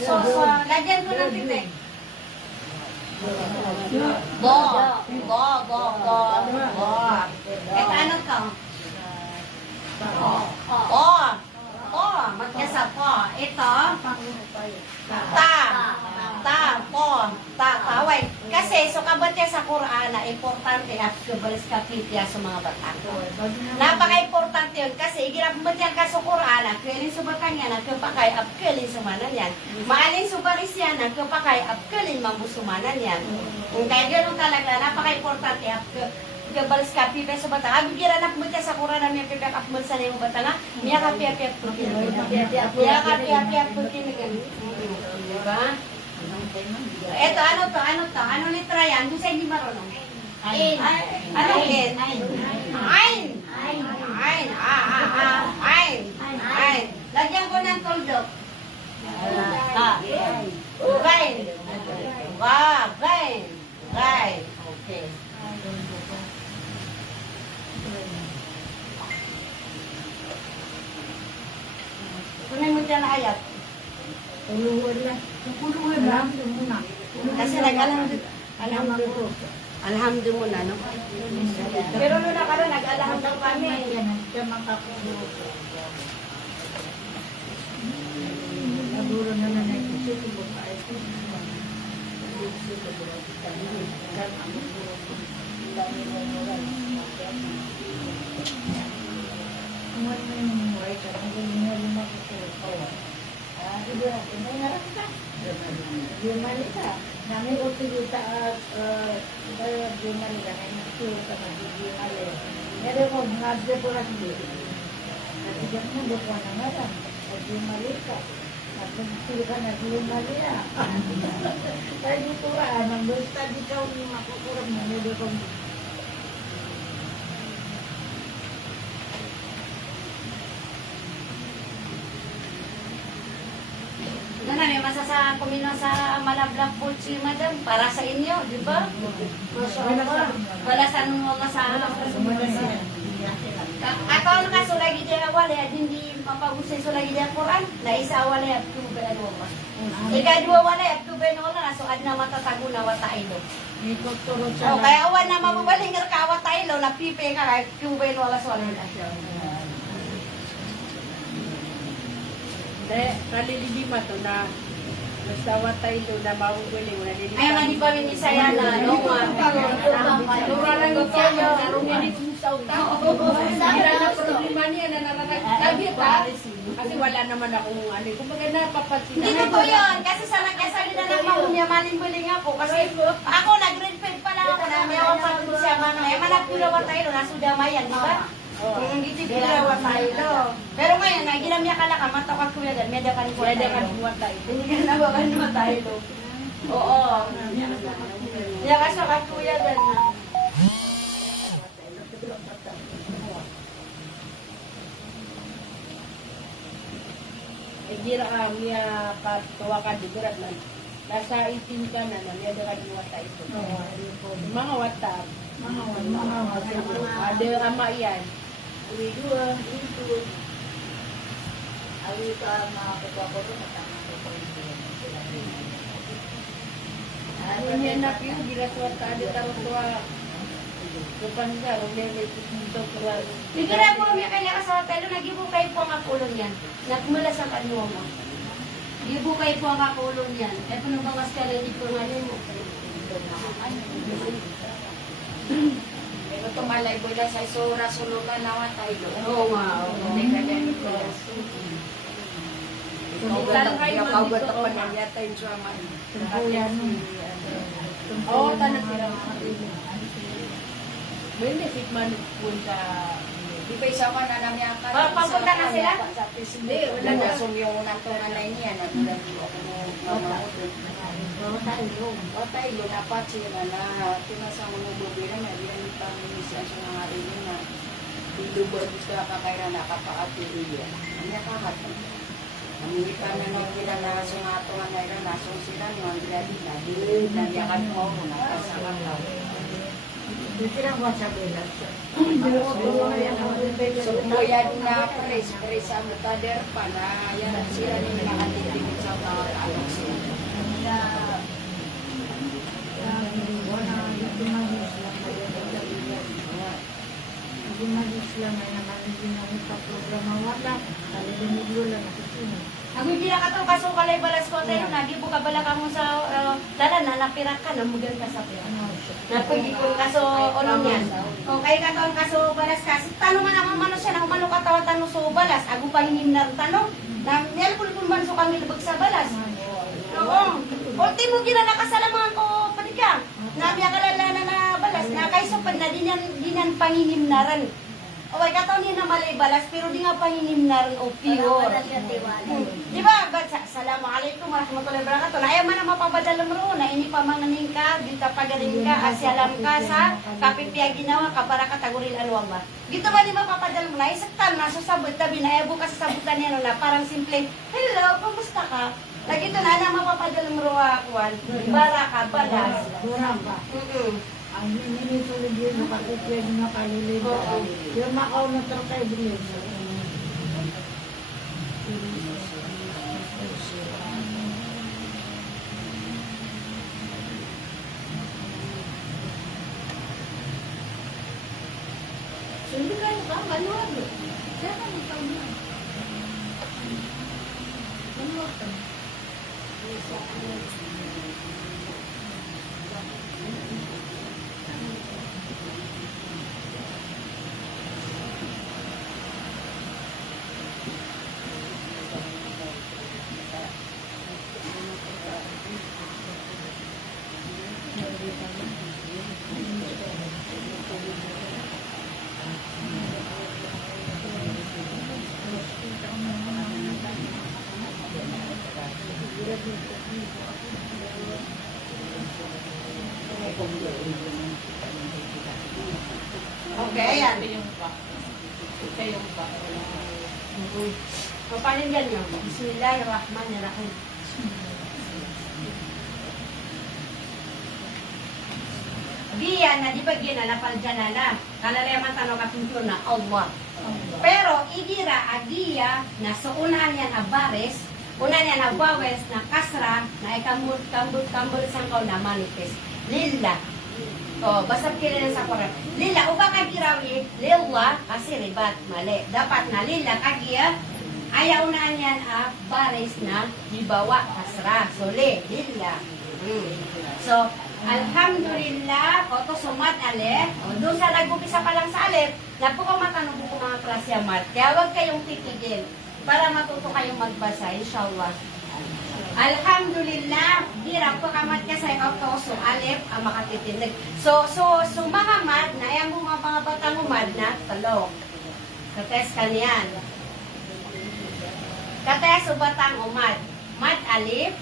So. Lagyan ko ng titik. Go. Ito ano to? Magkasa po. Ito. Wait. Kasi, so kabat niya sa Quran na importante at kabalis kapitya sa mga bata. Napaka-importante yun kasi igirabat yan ka sa Quran na kilin sa bata niya na kapakay at kilin sa manan yan. Maalin sa baris yan na kapakay at kilin mabusumanan yan. Kaya gano'n talaga, napaka-importante at kabalis kapitya sa bata. Abigira na pumunta sa Quran na may pipiak at mulsa na yung bata nga, miya kapiyak putin. Miya kapiyak putin. Diba? Eto, ano to? Ano litra yan? Doon sa hindi marunong. In. Ano in? Ain. Ain. Lagyan ko ng tuldok. Gain. Gain. Okay. Kunin mo dyan na ayat. Tuluhan na. Tuluhan na. Kasi alhamdulillah, no? Pero nung nakaraan, nag-alhamdulillah kami. Naguro na na nag-isip. Nami uti kita jumalika na itu sama jumale. Ada mau ngajar pula sendiri. Nanti jangan buat mana-mana. Jumalika. At magpili ka na yung mali ah. Kaya yung kuraan, ang basta di ka yung makukurang na nila kong Ganun, may masasa kumino sa malablang po si madam para sa inyo, di ba? Mashallah. Wala sa nung mga sa Ako ang kasulagi di awal ya, hindi mapagusay sulagi di Quran, na isa awal ya, tuba na duwa. Ika-dua wala ya, tuba na wala, so ad na matatago na watailo. may tuturo O, sa kaya awan na mabubaling ka watailo, na pipe ka, kaya tuba na wala sa wala. Kalilibima to na basta watay to na mauguling wala din. Ay, nga di pa rin isaya na, no? Tura lang ito yo, narunginig mo sa utang. Sira na problema niya na naranasabi ta. Kasi wala naman akong ano. Kumbaga napapansin. Hindi ko yun, kasi sa nagkasali na lang makunya, maling-buling ako. Kasi ako, nag-grade 5 pa lang ako, na may ako pa dun siya, mano. Eh, managpulawa tayo, nasudamayan, di ba? Hindi pulawa tayo. Pero ngayon, ginamya ka lang, mata ka kuya gan, medya ka ni kuya tayo. Hindi ka nabakan mo tayo. Oo. Yan ka sa kuya gan na. Gira niya patuwa ka di gerak man. Nasa 18 ka na na niya ka di wata ito. Mga wata. Ada ama yan. dua itu ali ka mga kapatid ko matama ko Niya na piyo gira wata ada taruh tua. Depan ka rumah may pupunto keluar. Bigyan po kami kanya ka sa hotel, nagibukay po ang kakulong yan. Nagmula sa kanyo mo. Gibukay po ang kakulong yan. Eh, panubangas ka rin, di po nga rin mo. Pero tumalay ko lang sa isura sulukan na watay do. Oo nga, oo. Hindi ka ganit ko. Kau gatak pa niya yata yung suaman. Oo, tanang sila. May nipit man po sa... Di ba isa man na namin ang Papunta na sila? Hindi, wala na. Yung natungan na niya, nagulagi ako mo mamahot. O tayo, dapat sila na tinasama mo bubira na diyan yung paminisyan sa mga rin na ilubod ka kakayra na kapakatiriya. Ang nakahat. Hindi ka na nung sila na sungatungan na ilan, nasong sila ni Mandradi na nandiyakan mo kung nakasama ka. Dikira ko sa belas. So, kaya na pres ang tader pa na yan sila ni nakatitigit sa mga alok sila. Ako yung pinakatong kaso kalay balas ko tayo, nagibo ka bala ka mo sa lala na napirak ka, namugan ka sa pira. Napagikon kaso unong yan. O kaya katong kaso balas ka, tanong man ang mano siya, umano katawa tanong so balas, ako pa hinim na tanong, na nilpulpul man so kami libag sa balas. Oo. Ulti mo gina nakasalaman ko, pati ka. Nabiya ka lala na balas, na kay so na dinan panginim na rin. O kay katong niya na malay balas, pero di nga panginim na rin o pure. Di ba? Assalamualaikum warahmatullahi wabarakatuh. Na ayaw man na mapabadalam ro na ini pamanganing ka, di ka pagaling ka, asyalam ka sa kapipya ginawa ka para kataguril alwang ba. Dito ba di mapapadalam na isaktan na susabot tabi na ayaw bukas sa sabutan niya na parang simple, hello, kumusta ka? Lagi ito na mapapadalam ro akuan, baraka, balas. Ang minituloy yun, nakakupyan na kalilid. Yung makaw na trokay bilin. Sundo kayo ka, maluwag. Kaya ka nito na. Maluwag ka. Okay, ayan. So, panindigan nyo. Bismillahirrahmanirrahim. Diyan na di ba ginalapal dyan na kalalayaman tanong kapunto na Allah. Pero idira agiya na so unahan yan abares, unahan yan abawes na kasra na ikambut sang kau na manifest. Lillah. O, basta kailan sa Quran. Lillah, uba kagirawi, lillah, kasi ribat, mali. Dapat na lillah kagiya, ayaw unahan yan abares na dibawa kasra. So, lillah. So, alhamdulillah, koto sumat alef. O, doon sa nag-upisa pa lang sa alef, napukaw matanong ko mga klasya mat. Kaya huwag kayong titigil para matuto kayong magbasa, inshallah. Alhamdulillah, dirap ko kamat ka sa ikaw so alef ang makatitindig. So mga mad na, ayan mo mga batang umad na, talo. Kates kaniyan. Kates o batang umad. Mad alif,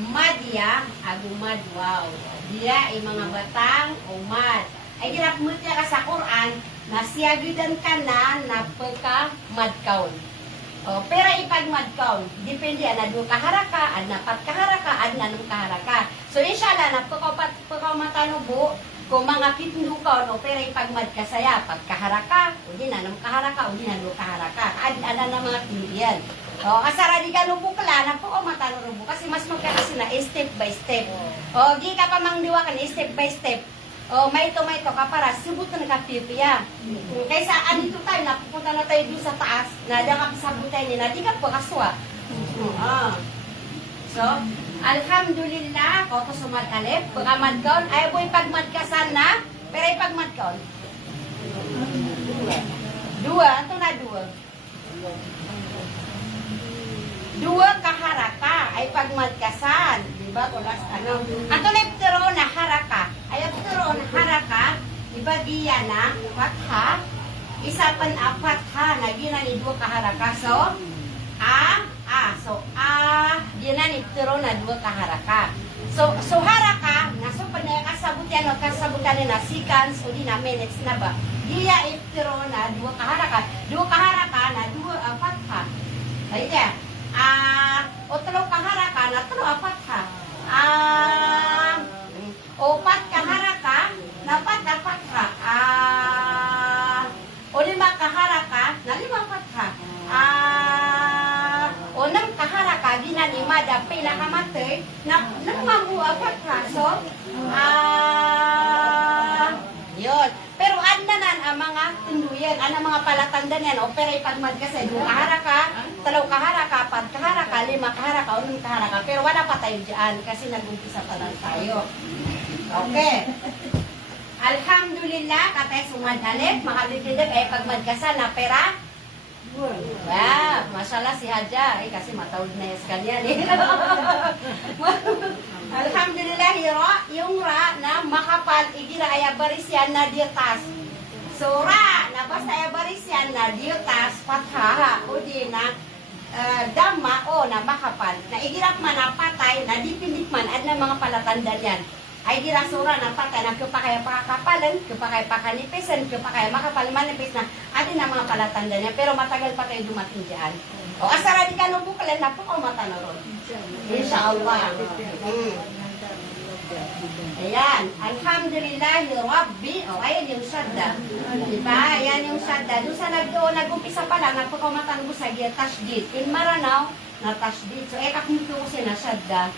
madya, agumad, wow. Dia ay mga batang umad. Ay dirap mo ka sa Quran, na siyagidan ka na pagka madkaon. O, pero ipag madkaon, depende na doon kaharaka, ad napat kaharaka, ad nanong kaharaka. So inshallah, napakaw matanubo, kung mga kitindukaw, no, pero ipag madkasaya, pagkaharaka, o di nanong kaharaka, o di nanong kaharaka. Ad na mga tindiyan. O, asara di ka nubukla, napakaw matanubo, kasi mas magkakasi na step by step. O, di ka pa mangdiwa ka step by step. Oh, may ito ka para subot na nakapipiya. Kaysa anito tayo, napupunta na tayo doon sa taas, na dang sabutay nila, di ka po kaswa. So, alhamdulillah, koko sumad alep, pagkamadkaon, ay boy pagmadkasan na, pero ipagmadkaon. Dua, ito na dua. Dua kaharaka, ay pagmadkasan. Diba? Tulas, ano? Ato na iptero na haraka. Ay iptero na haraka, diba diya na, fatha, isa pan fatha, na gina ni dua kaharaka. So, diya na iptero na dua kaharaka. So haraka, naso pa na kasabutan o kasabutan na seconds o di na minutes na ba? Diya iptero na dua kaharaka. Dua kaharaka na dua fatha. Ay diya. Otro kaharaka na tro apat ha. Opat kaharaka na apat ha. O lima kaharaka na lima apat ha. Onam kaharaka di na lima da pinakamatay na mamu apat ha. So yun. Pero adnanan ang mga tinduyan, ang mga palatanda niyan, o pero ipagmad kasi, 2 kaharaka, 3 kaharaka, 4 kaharaka, 5 kaharaka, 6 kaharaka, pero wala pa tayo dyan kasi nag-umpisa pa lang tayo. Okay. Alhamdulillah, katay sumadalip, makalitilip, ay pagmad kasi na pera. Wow, masyaallah si Haja, kasi matawid na yes kanya. Alhamdulillah, yung ra na makapal, igira ay barisyan na diotas. So ra, na basta ay barisyan na diotas, fatha, o di na dama o na makapal. Na igirap man na patay, na dipindik man, at na mga palatanda yan. Ay gira sura na patay, na kapakaya pakakapalan, kapakaya pakanipisan, kapakaya makapal manipis na, atin na mga palatanda niya. Pero matagal pa tayo dumating dyan. O asara di ka nubukalan na po kung matanaron. Inshallah. Ayan. Alhamdulillah, Rabbi. O, ayan yung sadda. Diba? Ayan yung sadda. Doon sa nag-umpisa pa lang, nagpakamatang mo sa giya, tashdid. In Maranaw, na tashdid. So, kakmuto ko siya na sadda.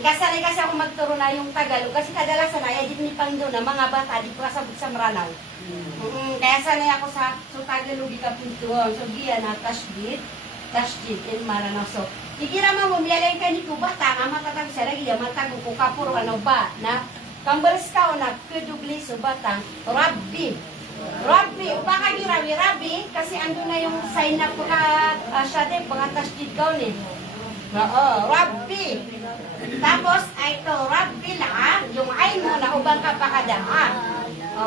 Kasanay kasi ako magturo na yung Tagalog. Kasi kadalasan na, ayan din ni Pangdo na mga bata, di ko kasabot sa Maranaw. Kaya sanay ako sa Tagalog, ikapuntuan. So, giya na tashdid. Tashdid in Maranaw. So, ikira mo mumiyalay ka nito bata, nga matatag siya lagi, matag ko kapuro ano ba, na kambals ka o na kedugli so batang, Rabbi. Rabbi, baka girawi, Rabbi, kasi ando na yung sign na siya din, mga tashdid ka ni. Oo, Rabbi. Tapos, ay ito, Rabbi na, yung ay mo na ubang kapakadaan.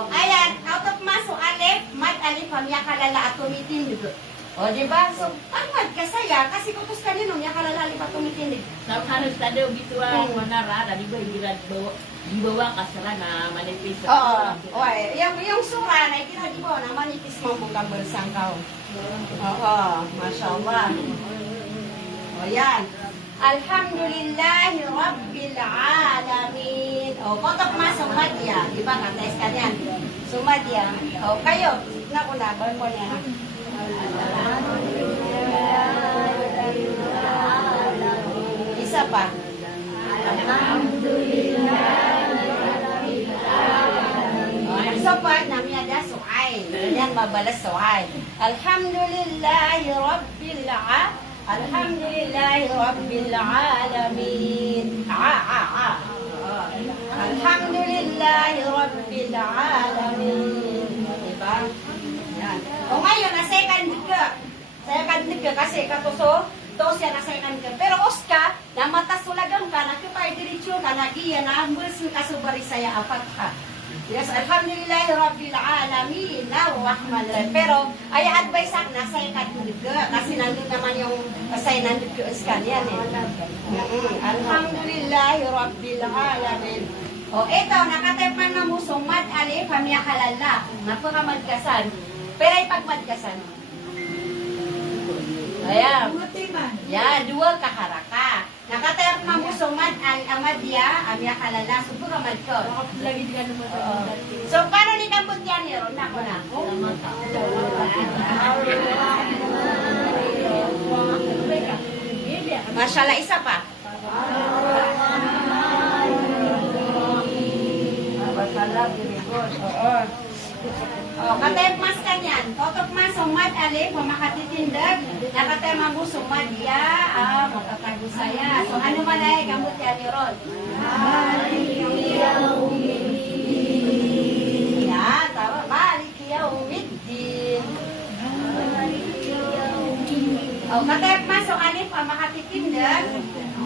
Ayan, out of maso alif, mat alif, hamya kalala at tumitin nito. O, di ba? So, tamad ka saya kasi kutos ka ninom, niya kalalali pa tumitindig. Sa halos tado gitu ang manarada di ba dibawa ka sara na manipis. Oo. Oy, yung sura na itinadi mo na manipis mo mong gambal sangkaw. Oo, mashallah. O yan. Alhamdulillahi Rabbil Alamin. O, kotok ma sumadya. Di ba? Kates ka yan. Sumadya. O, kayo. Naku na, mo niya. Isa pa. Isa pa, namanya ada su'ay. Yan, mabalas su'ay. Alhamdulillahi Rabbil Alamin. Alhamdulillahi Rabbil Alamin. Alhamdulillahi Rabbil Alamin. Diba? Yan. O ngayon, na second ka. Second ka kasi katuso. Ito siya na second ka. Pero Oscar, na matasulagan ka, nakipay diritsyo ka, nagiya na ambulsin ka subari saya apat ka. Yes, Alhamdulillahi Rabbil Alamin. Ar-Rahman Rahim. Pero, ay advice ako na second ka. Kasi nandun naman yung asay nandun ko Oscar yan eh. Alhamdulillahi Rabbil Alamin. O, ito, nakataypan na mo sumad ali, pamilya kalala. Napakamagkasan. Pero ay pagmadkasan. Ayan. Yan, dua kaharaka. Nakatayap na mo sumad al amadya, amya kalala, subo kamad ko. Lagi di ka naman. So, paano ni kambot yan yun? Nako na. Mashallah, isa pa. Mashallah, very good. Oo. Oh, katayap mas kanyan. Totok mas sumad ali, pamakatitindag. Nakatayap mo sumad ya, makatago saya. So, ano man ay kambot yan yun? Yan, tama. Maliki yaumiddin. Oh, katayap mas so ali, pamakatitindag.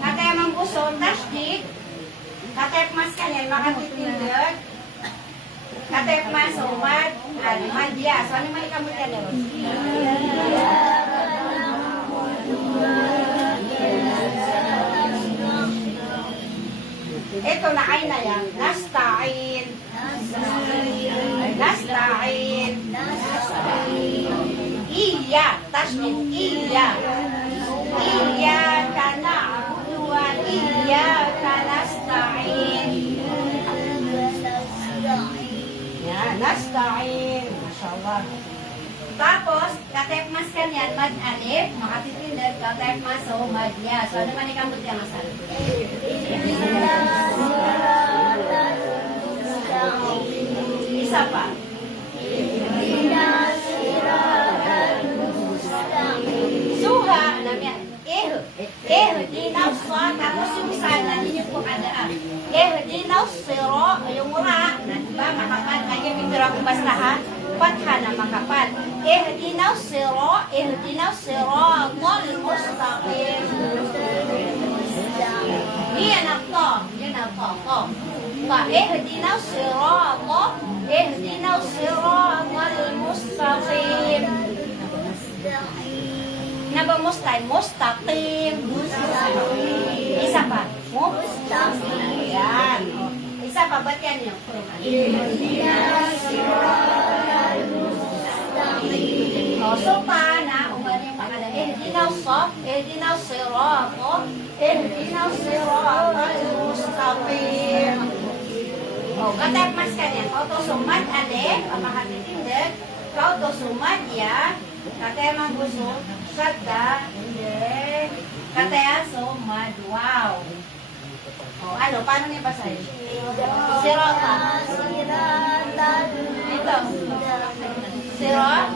Katayap mo so tasdik. Katayap mas kanyan, makatitindag. Katayap mas sumad al-madya. So, ano man ikamot yan yun? Ito na ay na yan. Nasta'in. Nasta'in. Iya. Tasmin. Iya. Iya ka na'budu wa iya ka nasta'in. Yan. Nasta'in. Mashallah. Tapos, katayap mas kanyan, mad-alif, makatitindag, katayap mas so madya. So, ano man ikamot yan masal? Isa pa. Suha, namya, ihdinaw-sa, tapos yung sana, ninyo po kadaan. Ihdinaw-siro, yung mura, diba, makapal, kayo pipira ko basta ha, patha na makapal. Ihdinaw-siratal mustaqim. Yan ang to, yan ang to. Ihdinaw-siratal mustaqim. Naba mustaqim. Isa pa. Mustaqim. Yan. Isa pa, ba't yan yung so, paana, umano yung pangalan, ihdinaw siratal mustaqim. O, katayap mas kanyan, kauto sumad alif, pamahatitindag, kauto sumad ya, katayap ang gusto, sadda, hindi, katayap sumad, wow. O, ano, paano niya basahin? Sirata. Ito. Sirat.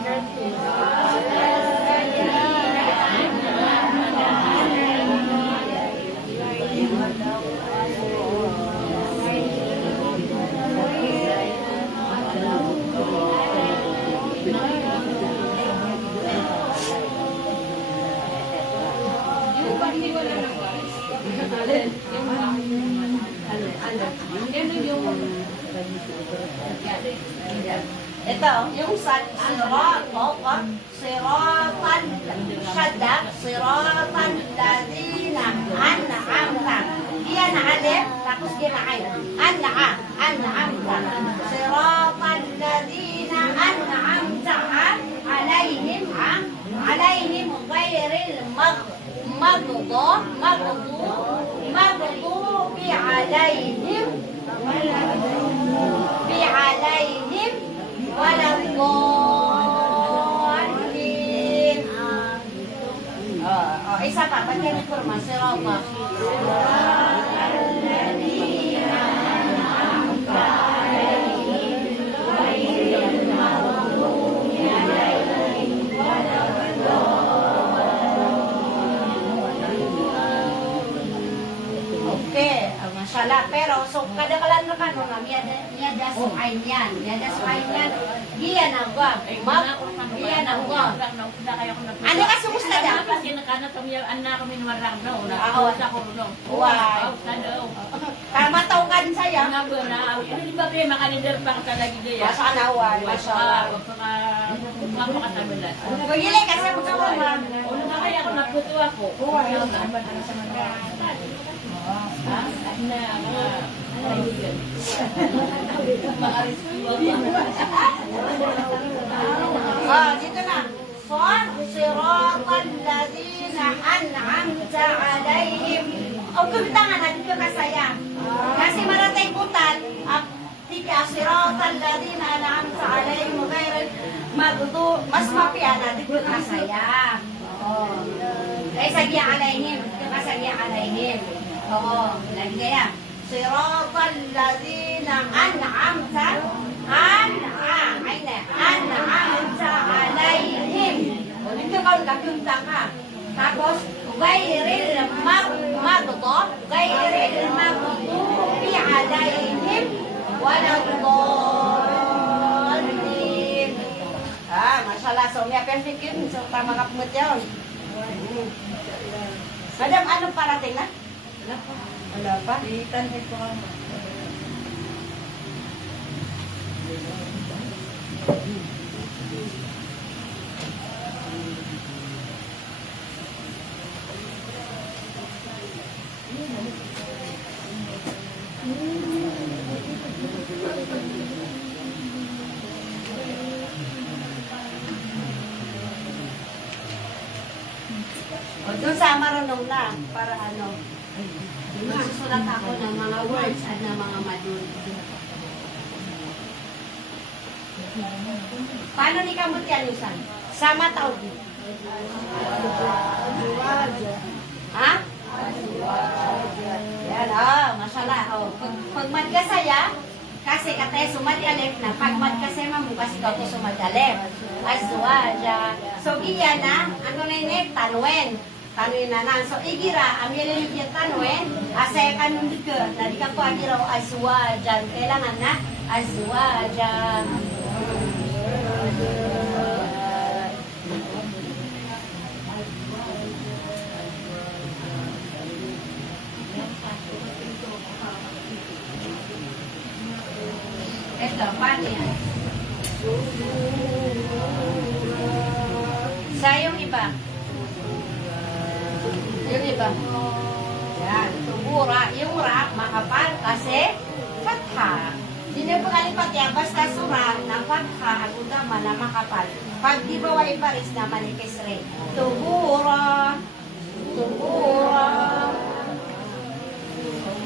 Ito, yung sirat, siratan, shadda, siratan ladina, an'amta. Yan na alif, tapos yan na ay, an'amta. Siratan ladina, an'amta alayhim, ghayril maghdubi alayhim, ولا الضالين isa pa, ba't yan kurma? Sirata. Okay, masalah. Pero, so, kadang-kadang na kano na, miyada sukain yan. Giyan ang gwa. Giyan ang gwa. Ano ka sumusta dyan? Kasi nakana kami anak kami namarang no. Ako. Sa ko no. Wow. Tama tawagan saya. Nga ba na, hindi ba pre makalider pa ka lagi diya. Masanawan, mashallah. Wag pa makatabulan. Pagilay kasi magkawalan. Uno nga kaya ako naputo ako. Dito na. Siratan ladina an'amta alayhim. O kumitangan na dito kasaya. Kasi maratay putal. Tika siratan ladina an'amta alayhim. Mas mapiana dito kasaya. Kaya sagya alayhim. Dito kasagya alayhim. Oo, lagi kaya. Siratan ladina an'amta an'amta alayhim. Dito ka kakunta ka. Tapos, ghayril maghdubi alayhim waladdallin. Masalah. So, may perfect yun. So, tama ka pumut yun. Madam, anong parating na? Wala pa? Itanhid ko ka mo. O, doon sa marunong na. Para ano. Magsusulat ako ng mga words at ng mga madul. Paano ni kamot yan, Lusan? Sama tao din. Ha? Yan, mashallah. Pag madkasaya, kasi katay sumad alif na. Pag madkasaya, mamukas ikaw ito sumad alif. Azwaja. So, giya na, ano na yun? Tanwen. Tanwen na na. So, igira, amya na yung tanwen. Asaya ka nung dika. Na di ka po agiraw azwaja. Kailangan na azwaja. Ito, paano yan? Sa yung iba. Yung iba. Yan. Tumura. Yung ra, makapal kasi fatha. Hindi na po kalipat yan. Basta sura na fatha, ang utama na makapal. Pag di ba wala iparis na manipis rin. Tumura. Tumura.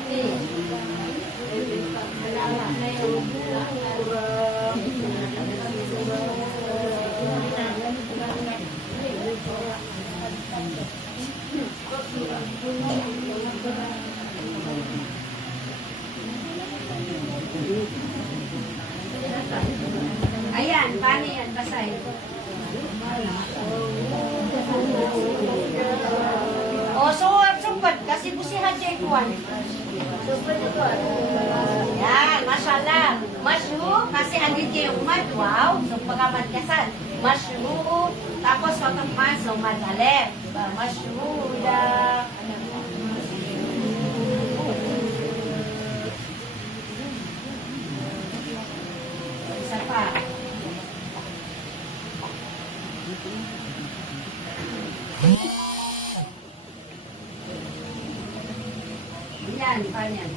Okay. Ayan, paano yan? Basahin. O, so, sumpat. Kasi busihan siya ikuan. Yan, mashallah. Masyu, kasi andin siya yung mad. Wow, so pagkamad kasan. Masyu, tapos katampan, so madalep. Masyuda. Isa pa. Yan, panyan.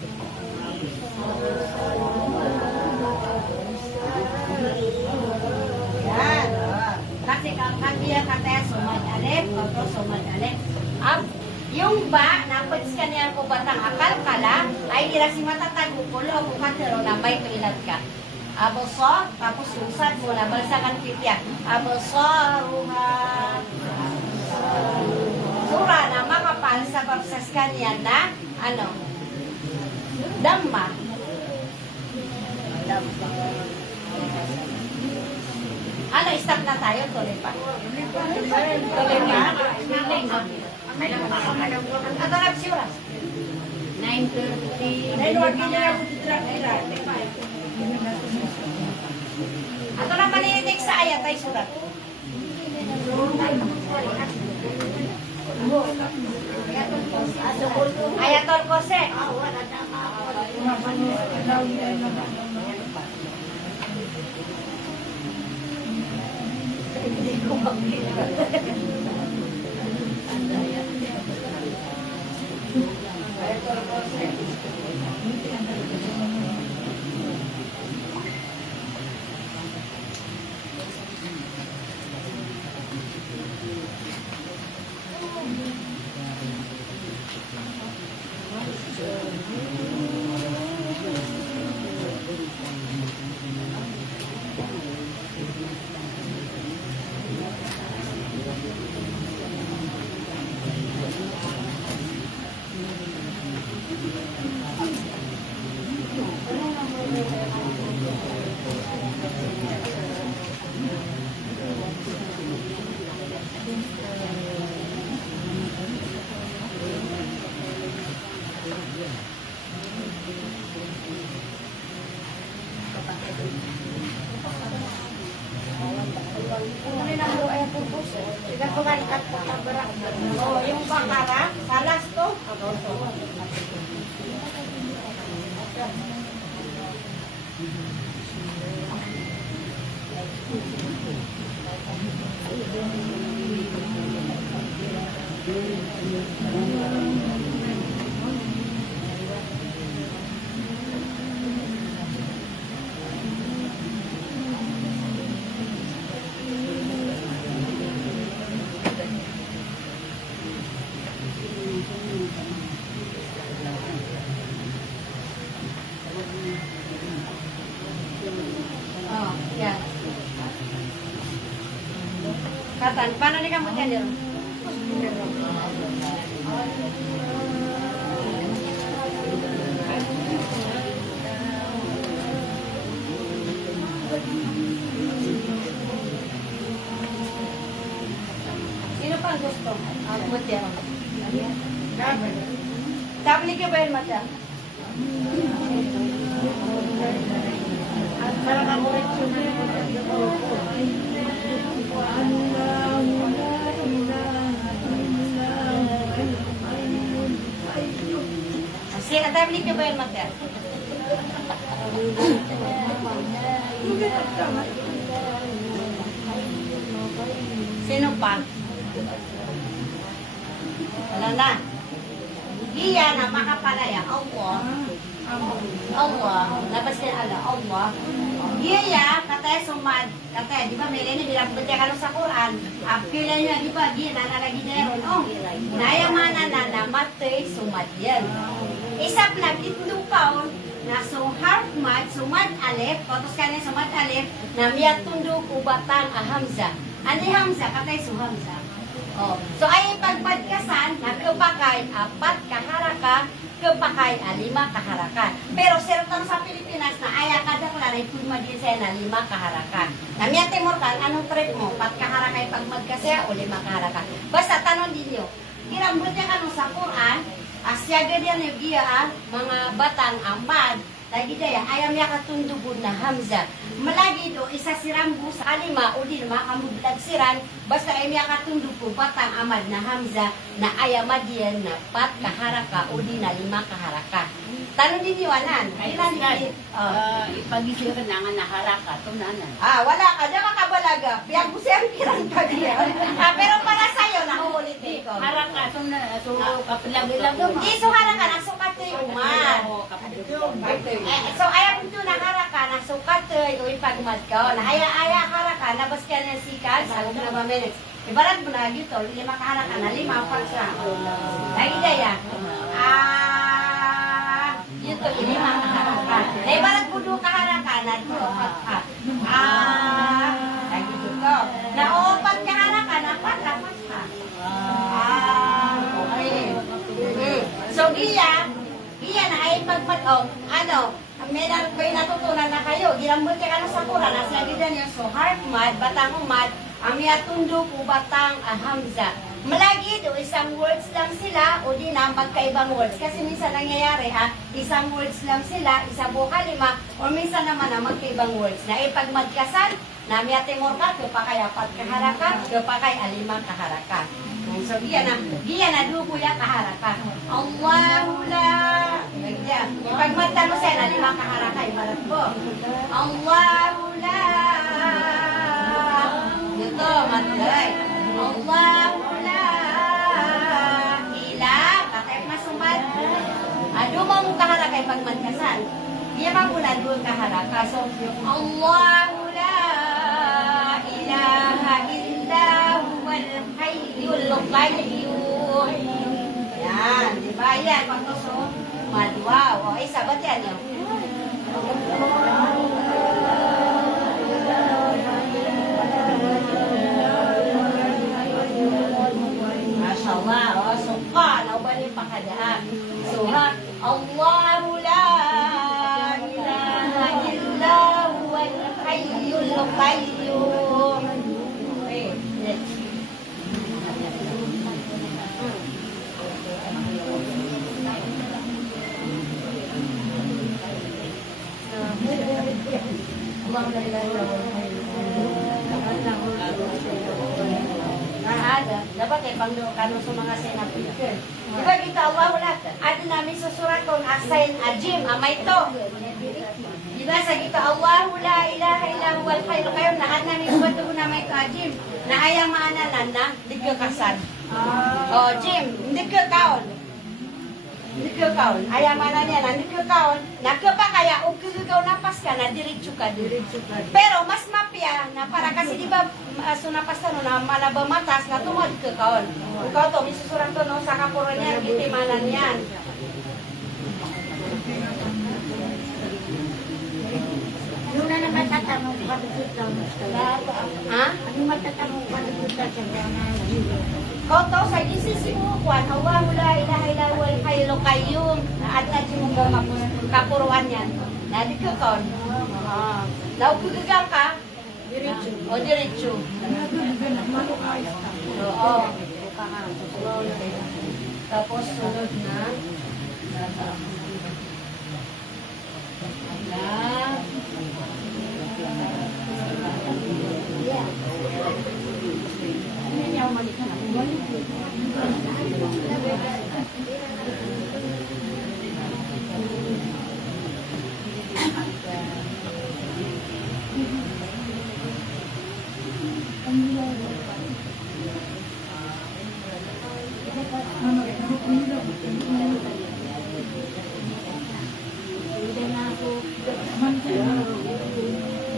Yan. Kasi kaya kataya sumad alip, oto sumad alip. Yung ba, napats ka niyan ko batang akal kala, ay ira si matatagukulo kung katero na may tuilat ka. Aboso, tapos usad mo na, balsakan kitya. Aboso, ruha. Sura na makapal sa babsas kanya na, ano, Dhamma. Ano, stop na tayo, tuloy pa. Tuloy na. Ato na, siuras. 9:30. Ato na paninitig sa ayat ay surat. Ayatul Kursi. Oh, yung bakara, salas to. Oh, yan. Katan, paano ni kamu yan, Dero? Sino pa ang gusto? Mutya. Tabli ka ba yung mata? Sino tabli ka ba yung mata? Sino pa? Wala na. Iya na makapalaya. Allah. Labas din Allah. Allah. Iya katanya sumad. Katanya, di ba may lini bilang baca kalau sa Quran. Apilay niya, di ba? Di na lagi deron. Oh, naya mana na namatay sumad yan. Isap na paon na suharf mad, sumad alif, kotos kanin sumad alif, na miyat tunduk ubatan ahamza. Ani hamza, katay su hamza. Oh. So ay pagpadkasan, nagkapakay, 4 kaharaka, kapakay, 5 kaharaka. Pero sertang sa Pilipinas na aya kada ko na ipulma din siya na 5 kaharaka. Na miyat timorkan, anong trip mo? 4 kaharaka yung pagmadkasya o 5 kaharaka? Basta tanong din nyo, kirambot niya kanong sa Quran, asyaga diyan yung giya, mga batang amad, lagi daya, ayam ya katundubod na hamza. Malagi do, isa sirambu sa 5 o di na makamublag siran, basta ayam ya katundubod batang amad na hamza, na ayam diyan na 4 kaharaka o di na 5 kaharaka. Tanong din iwanan. Ipagisir na nga naharaka, tunanan. Wala ka, diyan ka kabalaga. Piyag ko siyang kirang ka diyan. Pero para sa'yo, nakuulit ko. Haraka, tunanan, so kapilagi-laga mo. Isuhara ka, nasukat ko yung uma. So ayaw ito na haraka na sukat o ipagmad ka. Na aya haraka na bas ka na sikal sa na ba minutes. Ibarat mo na dito, 5 ka haraka na 5 pa siya. Lagi daya. Dito 5 ka haraka. Na ibarat mo 2 ka haraka na 2 ka. Lagi dito. Na 4 ka haraka na 4 ka. Okay. So iya na ay magmatong, may natutunan na kayo. Ginambot ka na sa Quran, nasa gidan yung so hard mad, batang mad, ang tundo po batang hamza. Malagi do, isang words lang sila o di na magkaibang words. Kasi minsan nangyayari isang words lang sila, isa buka 5, o minsan naman na magkaibang words. Na ipagmadkasan, na miyatimor ka, pa kaya 4 kaharaka, pa kaya 5 kaharaka. So, giyan na dugo ya kaharaka. Allahu la. Ipagmata mo siya na 5 kaharaka, ibarat po. Allahu la. Ito, matulay. Allahu la. Ila, katay masumad. Duma mo kaharaka, ipagmadkasan. Giyan mo na dugo kaharaka. So, Allahu la ilaha illa huwal hayyul qayyum. Yan, di ba yan? Pagkuso, madwa. O, sabat yan yun. MashaAllah. O, suka. Naubanin pa kadaan. So, Allahu la ilaha illa huwal hayyul qayyum. Okay. Next. Dapat kay panglukan sa mga senapikir. Di ba kita Allah wala? Ado namin susurat kung asayin ajim, amay to. Di ba sa kita Allah la ilaha illa huwal hayyul qayyum na namin suwat na may ajim. Na ayang maanalan na, di ka kasan. O, Jim, hindi ka kaon. Hindi ka kaon. Ayang maanalan niya na, hindi ka kaon. Nagka kaya, o kagaw napas ka na, diretso ka. Pero mas mapya na para kasi di ba sunapas ka no na malaba matas na tumod ka kaon. Ikaw to, may susurang to no, sa kapuran yan, itimanan yan. Yung na naman tatanong ka dito. Ha? Ano matatanong ka dito sa gana? Koto sa isisimukuan, Allahu la ilaha illa huwal hayyul qayyum. At na mo kapuruan yan. Na di ka kaon. Daw kugagang ka. Diretso. O diretso. Oo. Tapos sunod na.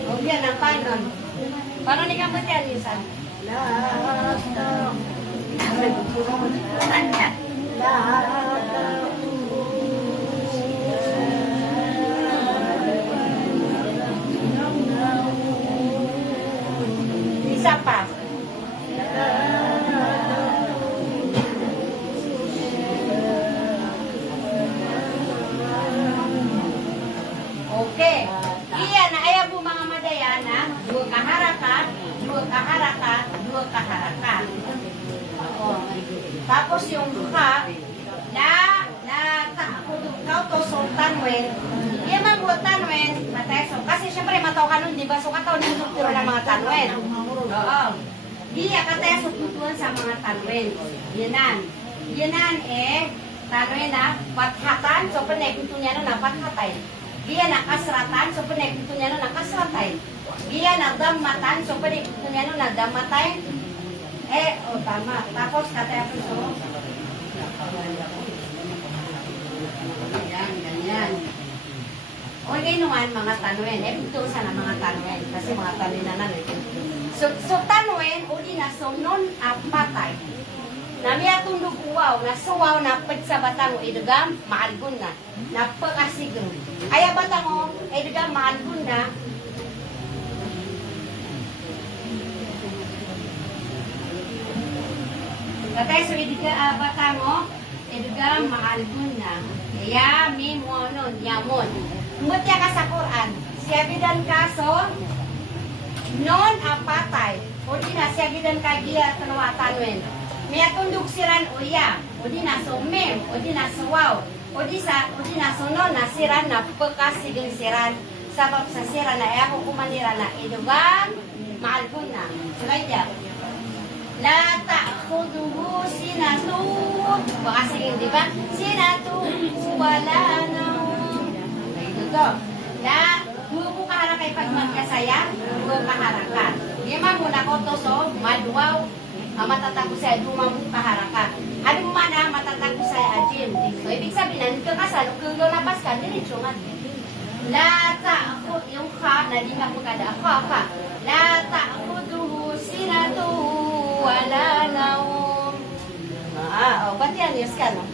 O yan ang panon. Paano ni ka yan, Nisan? Isa pa. Okay. Iyan na ayaw po mga madayana, 2 kaharaka, 2 kaharaka, 2 kaharaka. Tapos yung ka, kau to so tanwen, iya man mo tanwen, mateso. Kasi syempre mataw ka nun, di ba? So kataw ng kultura ng mga tanwen. Oo. Iya kateso tutuan sa mga tanwen. Yanan tanwen na, pathatan, so panay kutunya na pathatay. Iya na kasratan, so panay kutunya na kasratay. Iya na dammatan, so panay kutunya na dammatay. Tama. Tapos kateso so, ganyan. O gainuman mga tanwen. Ito sana mga tanwen. Kasi mga tanwen na namin. So tanwen, o di na, so non patay. Nami atong duguwaw, na suwaw na pagsa batang o idugam, maalgun na. Na pagkasigong. Aya batang o, idugam, maalgun na. Katay, so idugam, batang o, idugam, maalgun na. Ya, mi, monon, yamon. Mutya ka sa Quran. Siya bidan kaso, non apatay. O di na, siya bidan kagiya tanwa-tanwen. May atundog siran uya. O di na, so mem. O di na, so wow. O di na, so non na siran na pagkasiging siran. Sabab sa siran na ako kumanira na idugan, maalgun na. Sulaydya. La ta'khuduhu sinatu. Baka sige, di ba? Sinatu wala na. Ito. La bubu kahara kay pagmagkasaya, bubu kahara ka. Di man muna ko to so, maduwaw. Matatago sa dumang kahara. Ano mo man matatago sa ajim. So ibig sabihin, nagkakasal, kung lunapas ka, diretso nga. La ta'khud yung ka, na di nga po kada ka. La ta'khuduhu sinatu wala naum. Ba't yan? Yes ka, no?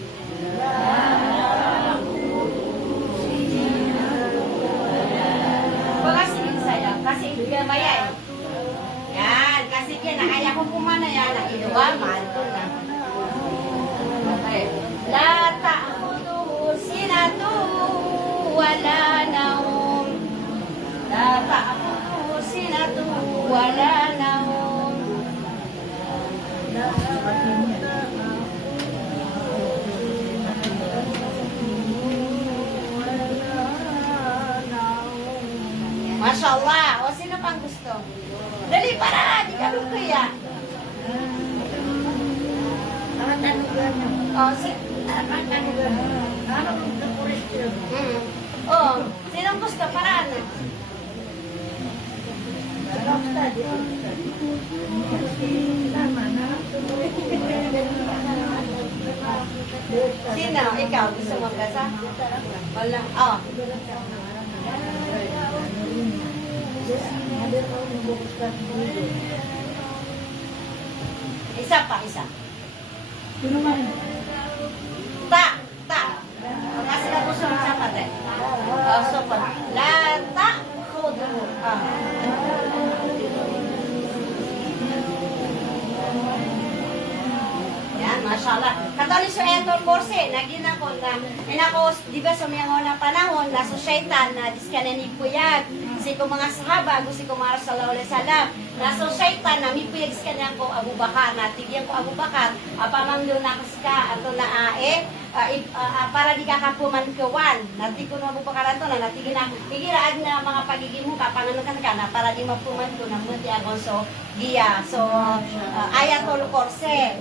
Baka sige saya, kasi gamaya eh. Yan, kasi kaya ko kumana yan, na iluwa, mahal ko na. Okay. La ta'khuduhu sinatu wala naum. La ta'khuduhu sinatu wala naum. Masya Allah. O sino pang gusto? Dali, para! Di ka kaya. O, sinong gusto? Paraan na. Sino? Ikaw? Gusto mo kasa? Wala. Oh. Isa pa, isa. Ta. Kasi na gusto mo siya pati. So pa. La ta khudu. Yan, mashallah. Katali sa etol kursi, nagina ko na, inako, di ba sa mga unang panahon, nasa syaitan na diskanani puyag, si ko mga sahaba, gusto ko mga sallallahu alaihi wasallam, nasa syaitan na mipuyag diskanyan ko Abu Bakar, natigyan ko Abu Bakar, pamanglo na kasika, ato na para di ka kapuman kawan, natig ko na Abu Bakar ato na, natigin na, higiraan na mga pagiging mo, kapanganukan ka na, para di mapuman ko na muti ako, so, giya, so, ayatul kursi.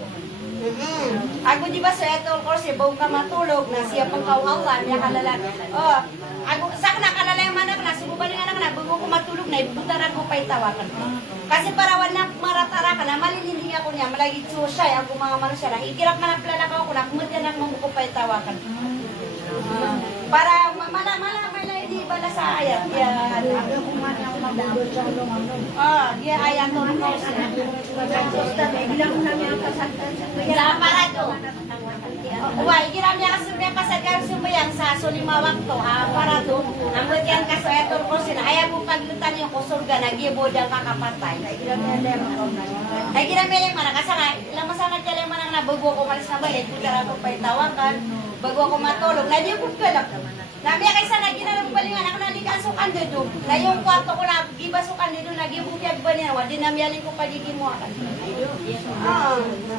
Ako di ba sa etol kursi, bago ka matulog na siya pang kawawan, niya kalala. Oh, ako sak na kalala yung manak na, sububalin anak na, bago ko matulog na, ibutaran ko pa itawakan ko. Kasi para wala maratara ka na, malilindi ako niya, malagi siya, ako mga manusia na, higirap man ang plana ko na, kumutya na mo ko pa itawakan. Para malaman na hindi bala sa ayat. Yan. Dia ayat tolong kursi. Sa aparato. Uway, giram niya kasi may pasagar sumayang sa sulima wakto, aparato. Nambut yan kasi etol ko sina. Ayaw mo paglutan yung kusurga, nagibo dyan kakapatay. Ay, giram niya yung mana. Kasi nga, ilang masangat niya yung mana na bago ko malis na balik. Kutara ko pa itawakan. Bago ako matulog. Lagi ko kalap. Nabi kay sana ginanong balingan ako nalikasukan dito. Na yung kwarto ko na gibasukan dito nagibubiyag ba niya. Wadi na miyaling ko pagigimuakan.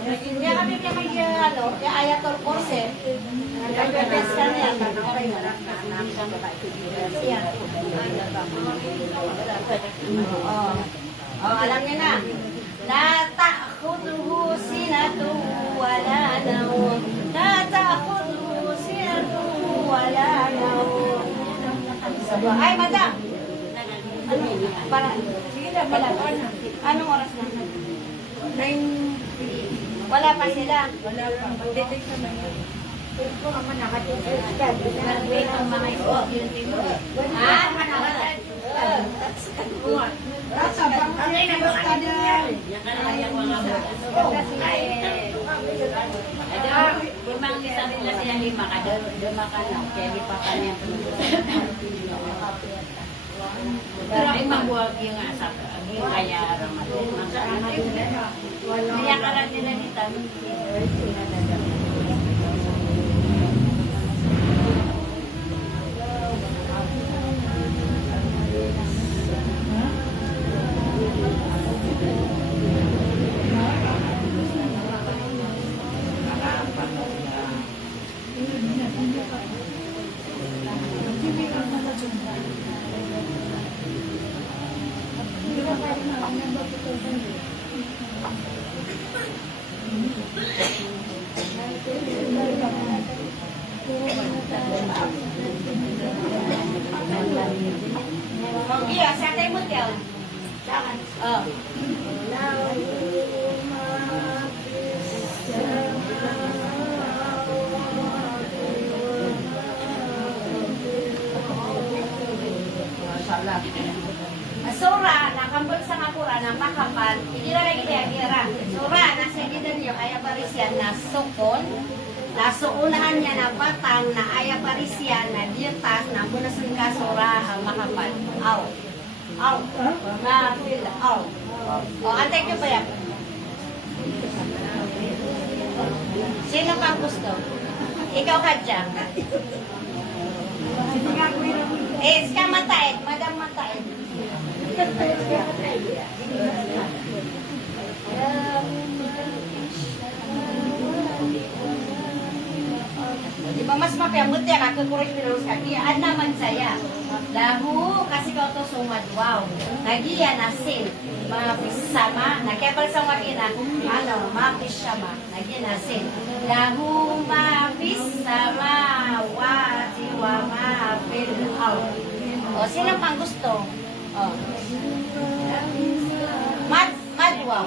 Hindi kami kaya may ayatul kursi. Nagpepes ka niya. Alam niya na. La ta'khuduhu sinatu wala naum. La ta'khuduhu sinatu wala naum. Ay, madam. Ano? Para, sige na, wala. Anong oras na? 9. Wala pa sila. Wala pa. Mag-detect naman yun. Ito naman nakatipid ka. Wait ang mga ito. Ha? Dumakanaw, kaya di pa kanya. Pero ay magwag yung asa. Yung kaya Ramadan. Kaya karan nila ni Tami. Iya, sa tayo mo tiyaw. Oh. Sura, nakambal sa kapura ng makapal, hindi na lagi gira. Sura, nasa gidan niyo, kaya parisyan na sukon, nasuunahan niya na batang na aya parisyan na diutas na bunasan ka sura ang makapal. Aw. Aw. Na, feel, aw. O, antay ko ba yan? Sino pang gusto? Ikaw ka dyan. Eh, ska mataid, madam mataid. Di ba mas mapiamot ya kakukurik pinulus kaki ad naman saya lahu kasi kau to sumadwaw nagiya nasin mapisama nakepal sa wakina ano mapisama nagiya nasin lahu mapisama wati wa mapil o sino pang gusto madwaw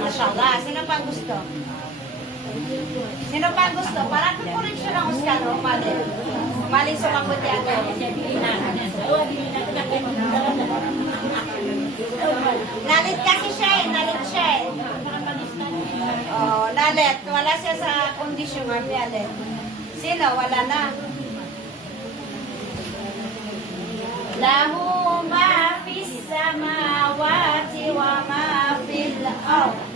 Masya Allah. Sino pang gusto? Sino pang gusto? Parang kukulit siya ng Oscar, no? Mali sa mabuti ako. Nalit kasi siya eh. Nalit siya eh. Oh, nalit. Wala siya sa kondisyon nga nalit. Sino? Wala na. Lahu ma fis samawati wa ma fil ardh.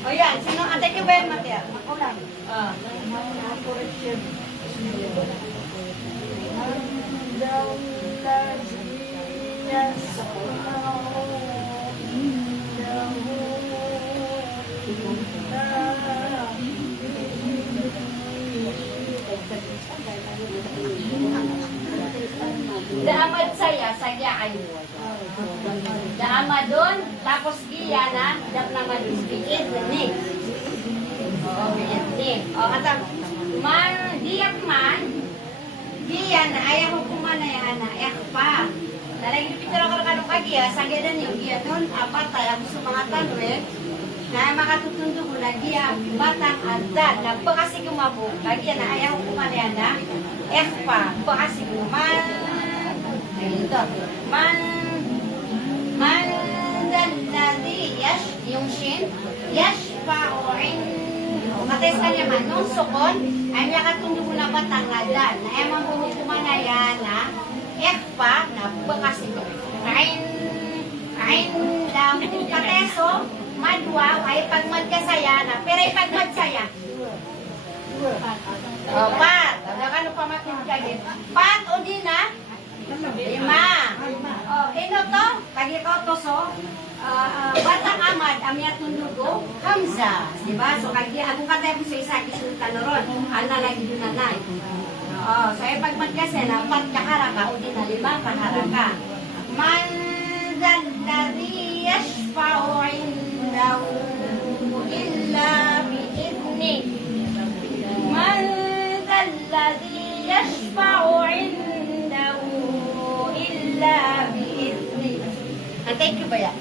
O yan, sino ate ko ba yung mater? Ako lang. Daamad saya, saya ayo. Daamad doon, tapos iya na, dap naman isbiit, ni. Oo, ni. O, atang, man, diyak man, iya na, ayaw ko kumana yan na, pa. Nalagin picture ako kanong kagiya, sagyadan yung iya doon, apat tayo, gusto mga tanwe, na makatutundo ko na giya, batang adad, na bakasi kumabog, kagiya na, ayaw ko kumana yan na, pa, bakasi kuman, ito, man dalladhi yung shin. Yashfa'u'in. Mates ka naman, nung sukon, ay niya katundog mo na batangadan. Na emang bumukumanaya na, ekpa, na bakas ito. Kain daw, kateso, madwaw, ay pagmad kasaya na, pero ay pagmad saya. O, pat. Ano pa matin pat o di na? 5. O, ino to? Kagi ko to so? Batang amad, amya tundugo, Hamza. Diba? So, kagi, ako katay mo sa isa, kisunod ka na ron. Ano lagi doon na na. So, ay pagmad kasi na, pat kaharaka o di na 5 kaharaka. Man zalladhi yashfa'u indahu illa bi'idni. Man zalladhi yashfa'u indahu illa bi'idni. Thank you ba ya?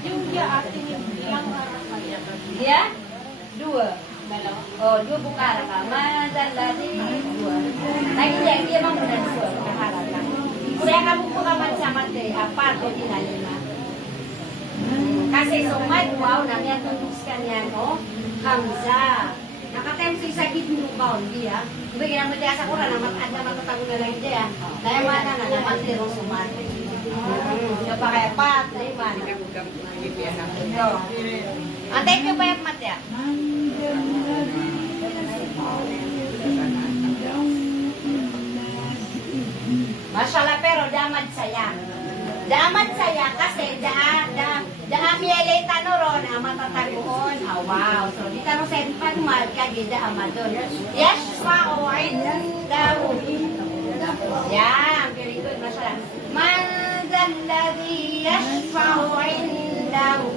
Yung dia ating lang kaya. Ya? 2. Oh, 2 bukara ka. Man zalladhi 2. Lagi dia mang benar so kaharaka. Saya kamu buka macam mate, apa tu di dalamnya? Kasi sumad, wow, namanya tuliskan yan, no? Hamza. Nakatemsi sa gitno ba, hindi ah? Bigyan mo diya sa Quran, ada matatago na lang diya. Dahil mana na naman tiro sumad. Siya pa kaya pat, dahil mana. Ito. Antay ko ba yung matya? Masyaallah, pero damad saya. Damad saya kasi miele tanoron ang matataguon. Oh, wow. So, di tanong sa pagmal, kagi amadon. Yashfa'u indahu. Yan, very good. Masyaallah. Man zalladhi yashfa'u indahu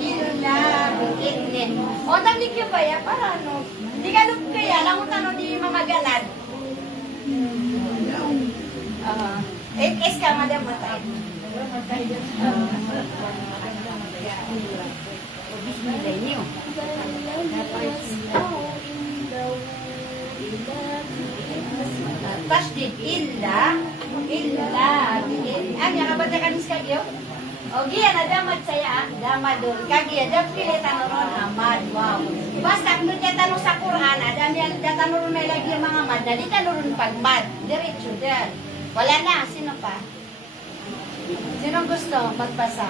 illa bi'idnih. O, talik yung baya, para ano? Di ka lup kaya, lang mo tanong di mga galad. Es ka, madam, matay. Bismillah niyo. Tasdid illa anya ka ba kanis kagyo? O giya na damad saya, damad doon. Kagya dam pili tanoron amad. Wow. Basta kung niya tanong sa Quran, adam yan tanoron may lagi ang mga mad, di tanoron pagmad. Diretso din. Wala na, sino pa? Sino gusto magbasa?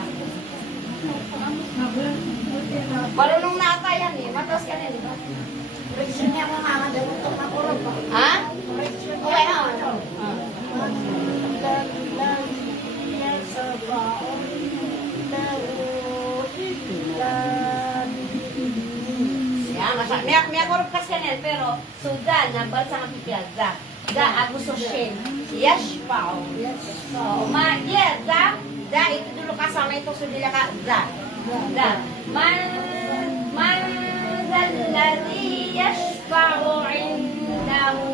Marunong na ata yan eh. Matos ka rin, di ba? Reaction niya mo mama daw ito makurog pa. Ha? Okay, ha? Yan, masa. May kurog ka siya pero sudan, nambal sa mga pipiyaza. Da, agusto shin. Yashfa'u. So, yeah, da, ito dulo kasama ito sudila ka, da. Man zalladhi yashfa'u indahu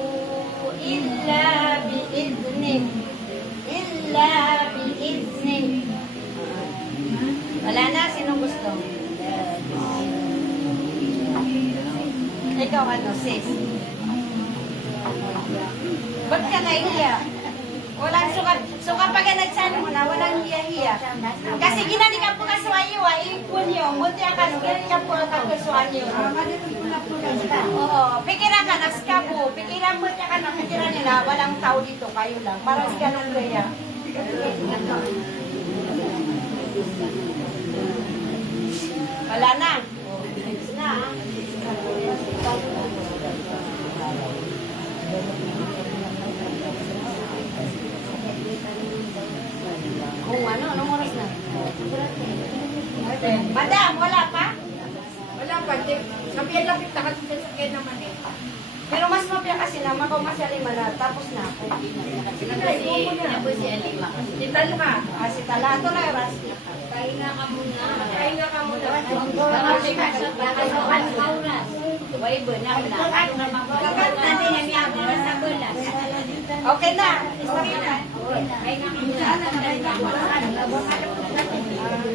illa bi'idnih. Illa bi'idnih. Wala na, sino gusto? Ikaw ano, sis? Ba't ka nahihiya? Walang suka pag nagsan mo na, walang hiya-hiya. Kasi ginani ka po kaswayo, ikun yung, buti ang kano, ginani ka po kaswayo. Oo, pikiran ka, naskabo, pikiran mo ka na, pikiran nyo na, walang tao dito, kayo lang. Para sa ganun kaya. Wala na. Na. Kung ano, anong oras na? Madam, wala pa? Wala pa, sabihan lang kita kasi sasakyan naman eh. Pero mas mapya kasi na, makamasya lima na, tapos na ako. Sige na, ikaw mo na. Sital ka. Kasi talato na yung ras. Kahinga ka muna. Kahinga ka muna. Okay na.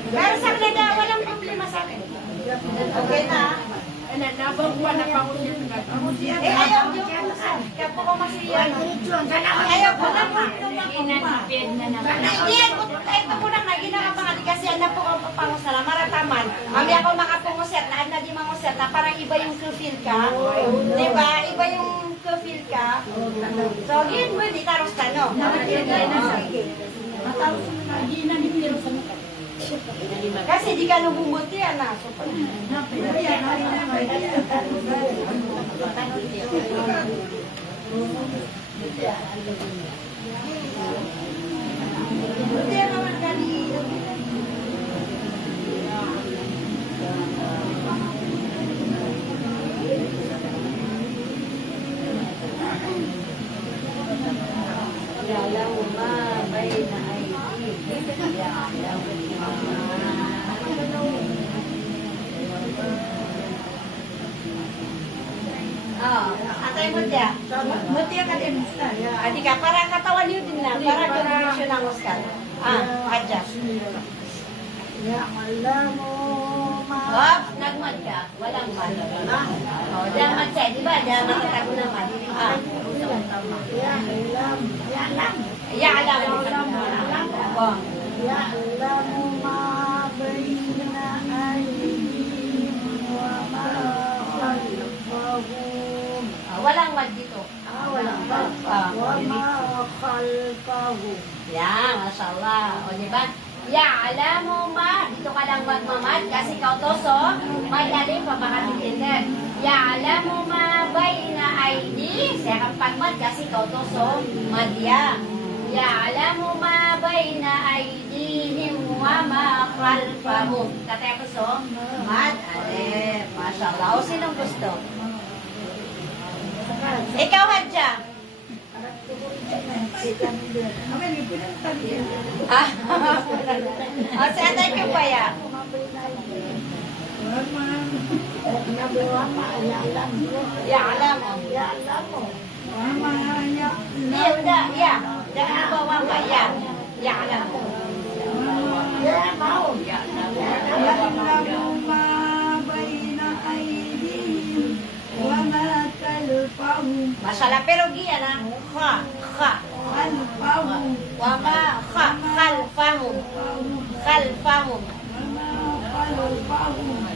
Pero sa kanila, walang problema sa akin. Okay na. Nabang pa na pangusin ka. Ayaw nyo. Kaya po ko masiyan. Ayaw ko na. Inanipid na naman. Hindi, ito po nang nagina ka pangadi kasi anak po ang papangus na marataman. Mami ako makapunguset na di manguset na parang iba yung feel ka. Di ba? Iba yung feel ka. So, yun mo, di taros ka, no? Kasi di ka nabumuti, anak. So, Buti naman kali. Yalang umabay na ay yalang atay mo dia. Buti ka din. Adi ka para katawan niyo din na para generation ang Oscar. Adja. Ya Allah mo ma. Hop, nagmad ka. Walang mad. Diyan mad siya, di ba? Diyan matatago na mad. Ya alam. Ya alam. Ya alam. Ya alam mo ma bayna aydihim wa ma khalfahum. Walang mad dito. Walang ba? Wa ma khalfahum. Yan, mashallah. O, di ba? Ya'lamu ma, dito ka lang magmamad kasi kautoso, madaling pamakatintin. Ya'lamu ma bayna ID, siya kang pagmad kasi kautoso, madya. Ya'lamu ma bayna aydihim wa ma khalfahum. Katapos o, mad, alif, mashallah. O, sinong gusto? Ikaw, Hadja. Si Atay ko ba ya? Ya'lam. Iya, udah, ya. Jangan bawa Mbak, ya. Ya'lam. Masalah pero gian na. Kha. Wama khalfahum. Khalfahum.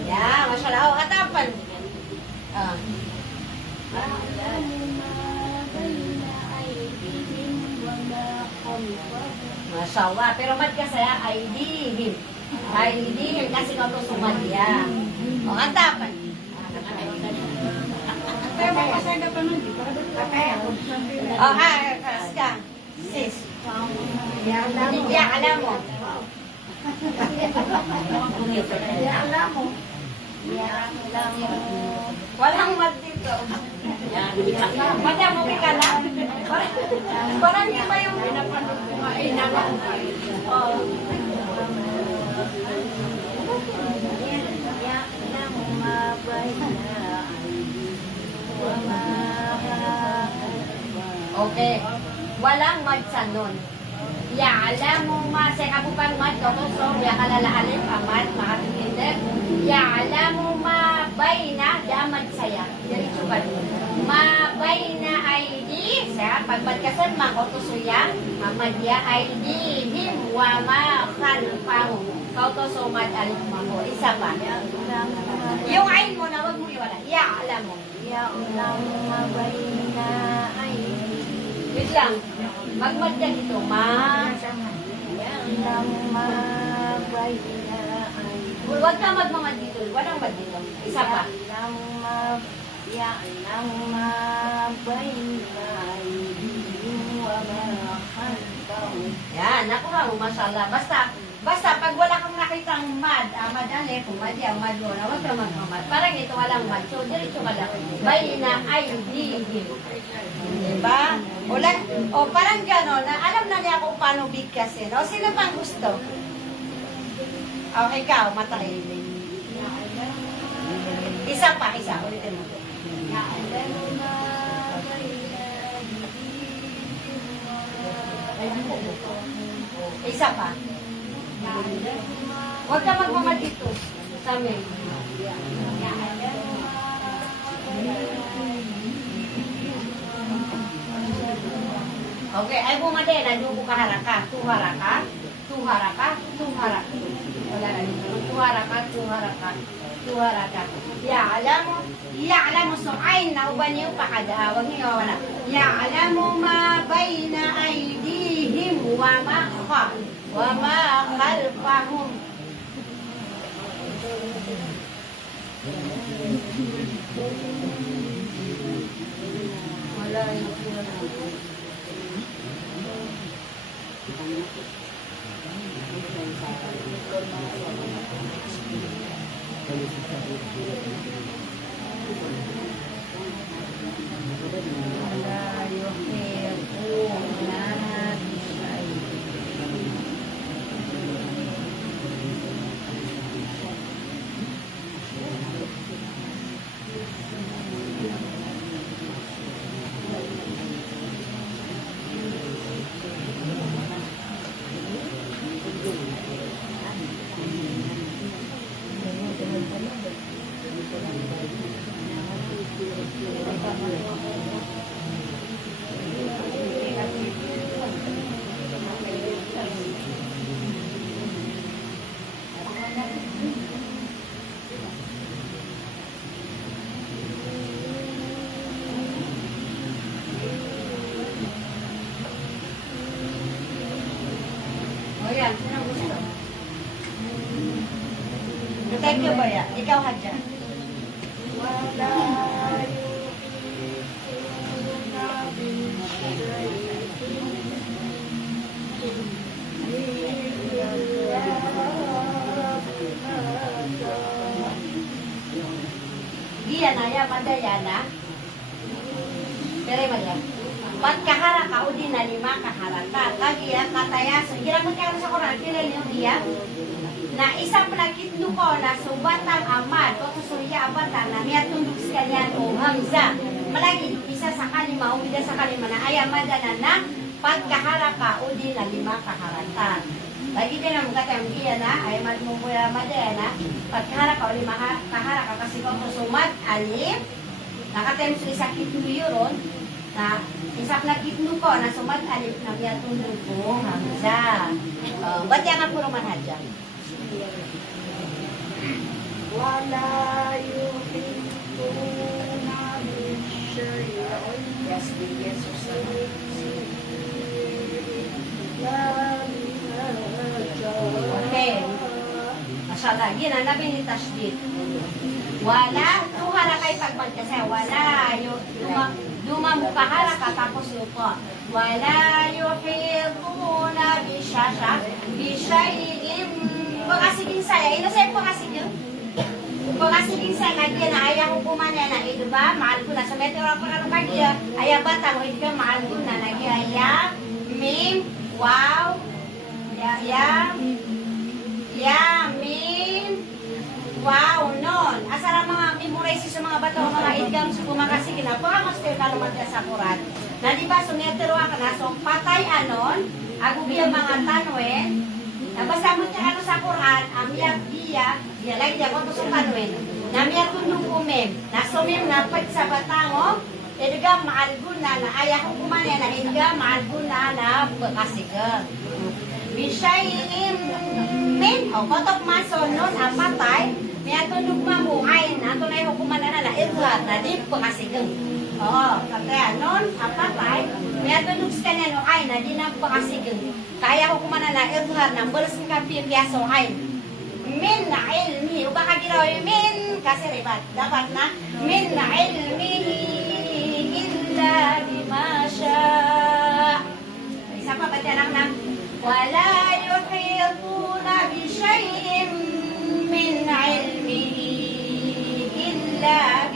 Ya, masalah. Oh, katapan. Masalah. Pero mat ka saya aidihim. Aidihim kasi kau tu sumad ya. Oh, katapan. Oh, sekarang. Sis. Ya, alam mo. Walang mat dito. Mata mo ka na? Parang di ba yung pinapanood ko Oh. Okay. Walang mad sa nun. Ya'lamu ma sa kapupang mad so ya kalalahalim pamad makatingin. Ya'lamu ma bayna damad saya. Diretso ba? Ma bayna ID sa pagbadkasan makotusuya mamadya ID him wa ma khalfahu. Kautoso mad alif mo. Isa pa. Yung ain mo na wag mo iwala. Ya'lamu. Ya'lamu ma bayna ID. Wait lang. Magmad ka dito, ma. Huwag ka magmamad dito. Walang mad dito. Isa pa. Yan, nakuha mo, mashallah. Basta pag wala kang nakitang mad, mad alif, mad yan, mad wala, huwag ka magmamad. Parang ito walang mad. So, diretso ka lang. Bayna aydihim. Diba? O parang gano'n, na alam na niya kung paano bigkasin. O sino pang gusto? O ikaw, matahiling. Isa pa, isa. Ulitin mo. Isa pa. Huwag ka magmamad dito. Sa amin. Okay, ay bumade na yung haraka. Tu haraka. tuharaka, tuharaka. Wala na dito. Tuharaka, tuharaka, tuharaka. Ya'lamu so ayn na uban niyo pakada. Huwag niyo wala. Ya'lamu ma bayna aydihim wa ma khalfahum. Wala yung Ayan, sino ang gusto? Thank you, Baya. Ikaw, Hadja. Giyana, ya, madayana. Pero Maria. Pagkaharaka o di na lima kaharaka. Kagiya, katayasa. Ginamot ka sa Quran, kilala yung iya. Na isang penakitnu ko na subatan amad o susurya abatan na niya tunduk sekalian o hamza. Malagi bisa sa kalima o bisa sa kalima na ay amada na pagkaharaka o di na lima kaharaka. Lagi din ang mga tayong iya na ay madmumuya amada na pagkaharaka o lima kaharaka kasi kung sumad alif nakatayong sa kitnu yun na isang nakitnu ko na sumad alif na niya tunduk o hamza. Ba't yan ang puro manhadya? Wala yuhibbuna bisyai'in Yes, yes, Okay. Masyala. Gina, nabi ni tashdid. Wala. Tuhara kay pagbag kasi. Wala. Dumamukahara ka tapos yuko. Wala yuhibbuna bisyai'in pagasigin saya. Ino sa'yo pagasigin? Pagasigin saya lagi na ayaw ko kumanya na ito ba? Mahal ko na. Sa metro ako na lagi. Ayaw ba? Tamo ito ka mahal ko na. Lagi ayaw. Mim. Wow. Ya. Mim. Wow. Non. Asara mga memorize sa mga bato. Mga idgam sa kumakasigin na. Pagamaster ka naman sa Quran. Na di ba? So metro ako na. So patay anon. Ako biya mga tanwen. Basta mo siya ano sa Quran, amiyag dia lagi dia kung gusto panuin. Namiyag tundong umem, nasumim na pag sa batango, edga maalgun na ayaw ko kumanya na edga maalgun na pagkasigang. Bishayin min, o kotok maso nun, apatay, may tundong mamuhay na, tunay hukuman na edga na di pagkasigang. Oo, kaya nun, apatay, may tundong sa kanya no ay na di na pagkasigang. Kaya ko kumana na idhar ng balas ng kapi piyaso ay min na ilmi o baka giraw min kasi ribat dapat na min na ilmihi illa bima sya. Isa pa ba tiyanak na wala yuhituna bi syai'in min ilmihi illa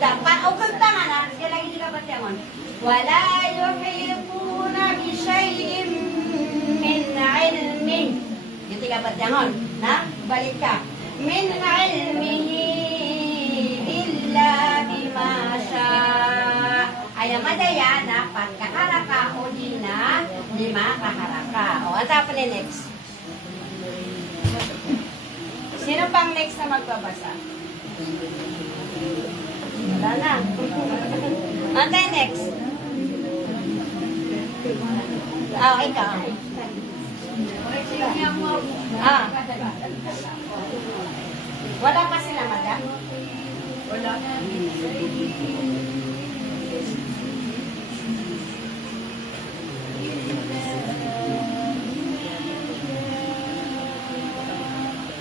dapat o kantangan na kaya lagi juga ba tiyangon wala yuhituna bi syai'in min ilmin. Gitu ka patyangon, na? Balik ka. Min ilmihi illa bima sya. Ay madaya na pagkaharaka o di na lima kaharaka. O, at apa ni next? Sino pang next na magbabasa? Wala na. Antay next. Oh, ikaw. Ah. Wala pa sila, madam? Wala.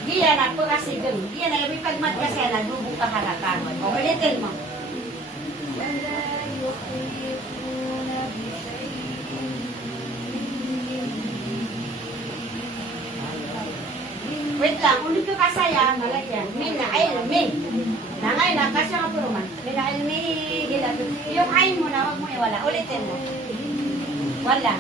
Diyan ako kasi dun. Diyan na may pagmat kasi na lubong kahalakan. O, ulitin mo. Wait lang, ulit ko kasaya, malagyan. Min na ilmi. Nangay na, kasi ako puro man. Min na ilmi, yung ain mo na, wag mo iwala. Ulitin mo. Wala.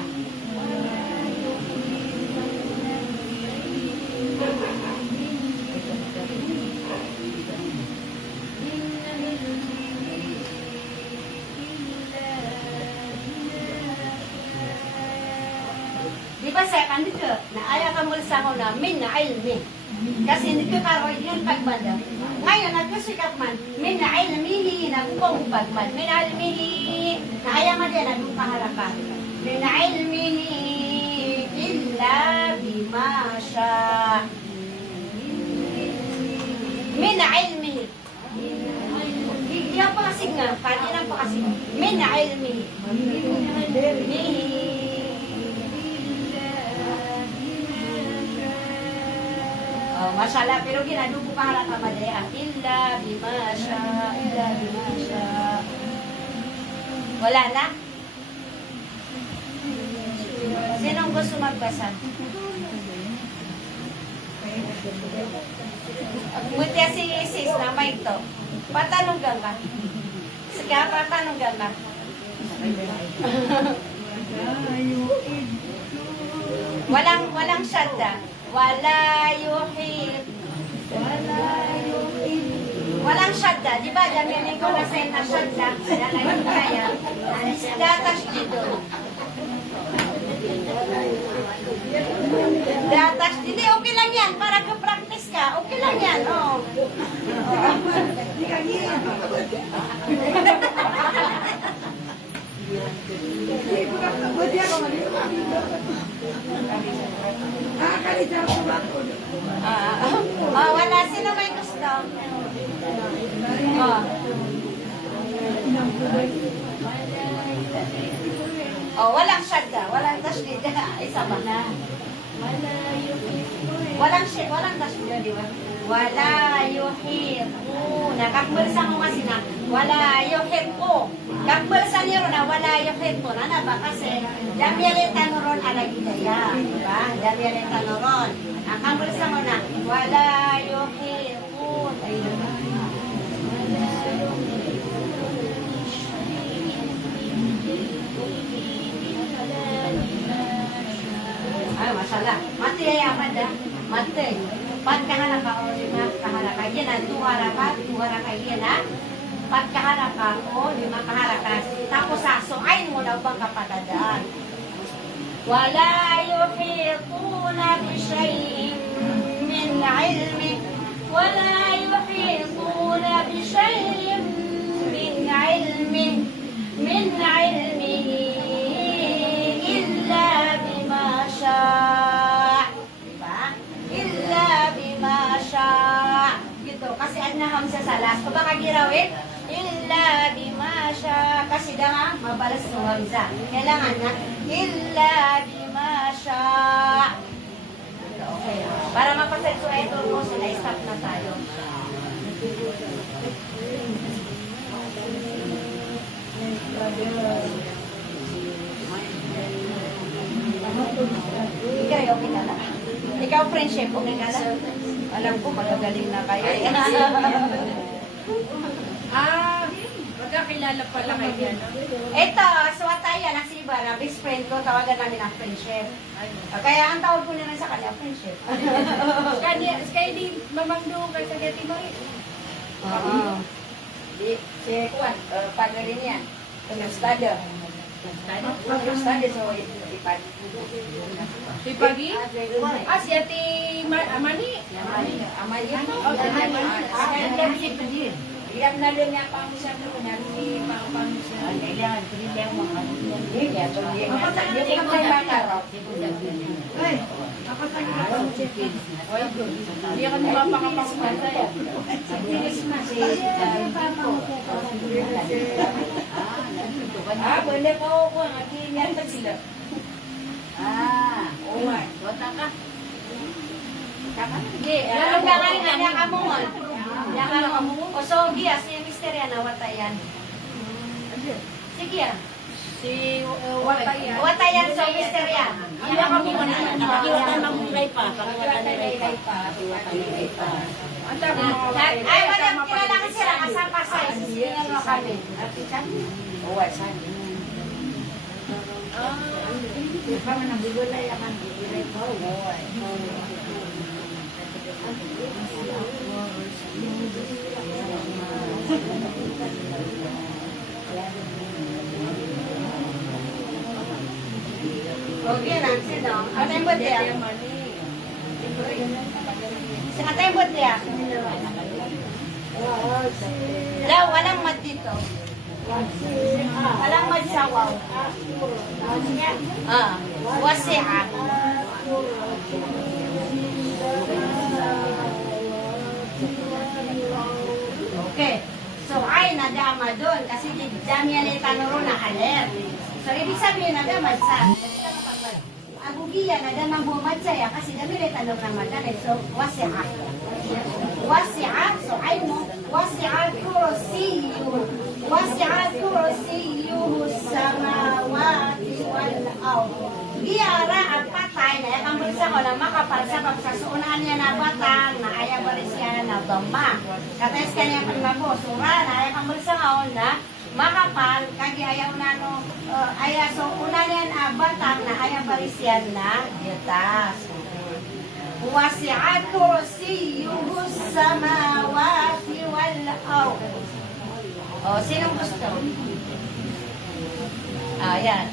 Di ba second dito, na ayaw ka mula sa ako na min na ilmi. Kasi dito karoy yun pagbanda. Ngayon, nagkasikat man, min na ilmihi, nagpong pagmad. Min na ilmihi, na ayaw man din, nagpong kaharaka. Min na ilmihi, illa bima sya. Min na ilmihi. Yan pa kasi nga, kanina pa kasi. Min na ilmihi. Ilmihi. Mashallah, pero ginadugo pa harap ka madaya. Illa bimasya, illa bimasya. Wala na? Sinong gusto magbasa? Buti si sis na may ito. Patanonggan ka. Sige, patanonggan ka. Walang syadda. Wala yuhit. Walang syadda. Di ba, damianin ko na sa'yo na syadda. Kaya ngayon kaya. Datas dito. Datas dito. Okay lang yan. Para ka-practice ka. Okay lang yan. Oh. Wala. Sino may gusto? Walang syadda. Walang tashdid. Isa ba na? Walang tashdid, di ba? Wala yuhituna. Kakbalsa mo kasi na wala yuhitu. Kakbalsa niyo na wala yuhituna na ba? Kasi damyalita nuron alagidaya. Diba? Damyalita nuron. Ang kakbalsa mo na wala yuhitun. Ayun. Ay, mashallah. Mati ay amad ah. Mati. Pagkaharaka o lima kaharaka. Yan ang tuharaka yan ha. Pagkaharaka o lima kaharaka. Tapos asuain mo daw bang kapatadaan. Wala yuhituna bisya'in min ilmi. Wala yuhituna bisya'in min ilmi. Min ilmihi illa bima sya'. Illa bima sya'. Gitu. Kasi anaham sa salas. Kung baka girawin, illa bima sya'. Kasi da mabalas ng hamza. Kailangan na, illa bima sya'. Okay. Para mapasenso ito mo, so na-stop na tayo. Ikaw, okay ka na? Ikaw, friendship, okay ka na? Alam ko, magagaling na kayo. Magkakilala pala kayo yan. Ito, Swataya na si Ibarra, best friend ko, tawagan namin ang friendship. Kaya ang tawag ko naman sa kanya, friendship. Kaya di mamangdo kayo sa Getty Boy. Oo. Si Kuan, partner rin yan. Nag-study. Nag-study, so ipad. Si Pagi? Si Ate Amani? Amali. Yan Idam na din niya pang siya mo niya ni pang siya. Kailangan ko rin lang mga Hindi ya, so dia dia kan may makarap. Ay, ako sa ginawa. Dia kan mapakapang saya. Ah, boleh kau ko ang akin sila. Ah, oh my. Kota ka. Di, lalo ka nga rin na kamungol. Ya ka kamungol. O so, giya, si Mr. yan, watayan. Sige yan. Si Watayan, so Mr. yan. Iya kami mana nakiwatan mamulay pa, pakiwatan nilay pa. Ay, madam, kilala ka sila, kasapasay. Sisingan mo kami. Oh, saan? Kami nabibulay ako. Okay na, sino? Ano yung buti yan? Ano yung buti yan? Daw, walang mad dito. Walang mad sa wow. Wasi'a. Okay. So, ay nadama doon kasi dami yan itanuro na haler. So, ibig sabihin nadama sa. Agugiya nadama bumad saya kasi dami rin tanong na madali. So, wasi'a. Wasi'a. So, ay mo. Wasi'a kursiyuhu. Wasi'a kursiyuhu samawati wal ard. Giyara ang patay na yakang bulsa ko na makapal sa pagsasuunan niya na batang na ayaw baris siya na doma. Katayos kanya pang surah na yakang bulsa ko na makapal kagi ayaw na no ayaw so una niya na batang na ayaw baris siya na ditas. Wasi'at kursiyuhu samawati wal ard. Oh, sinong gusto? Yan.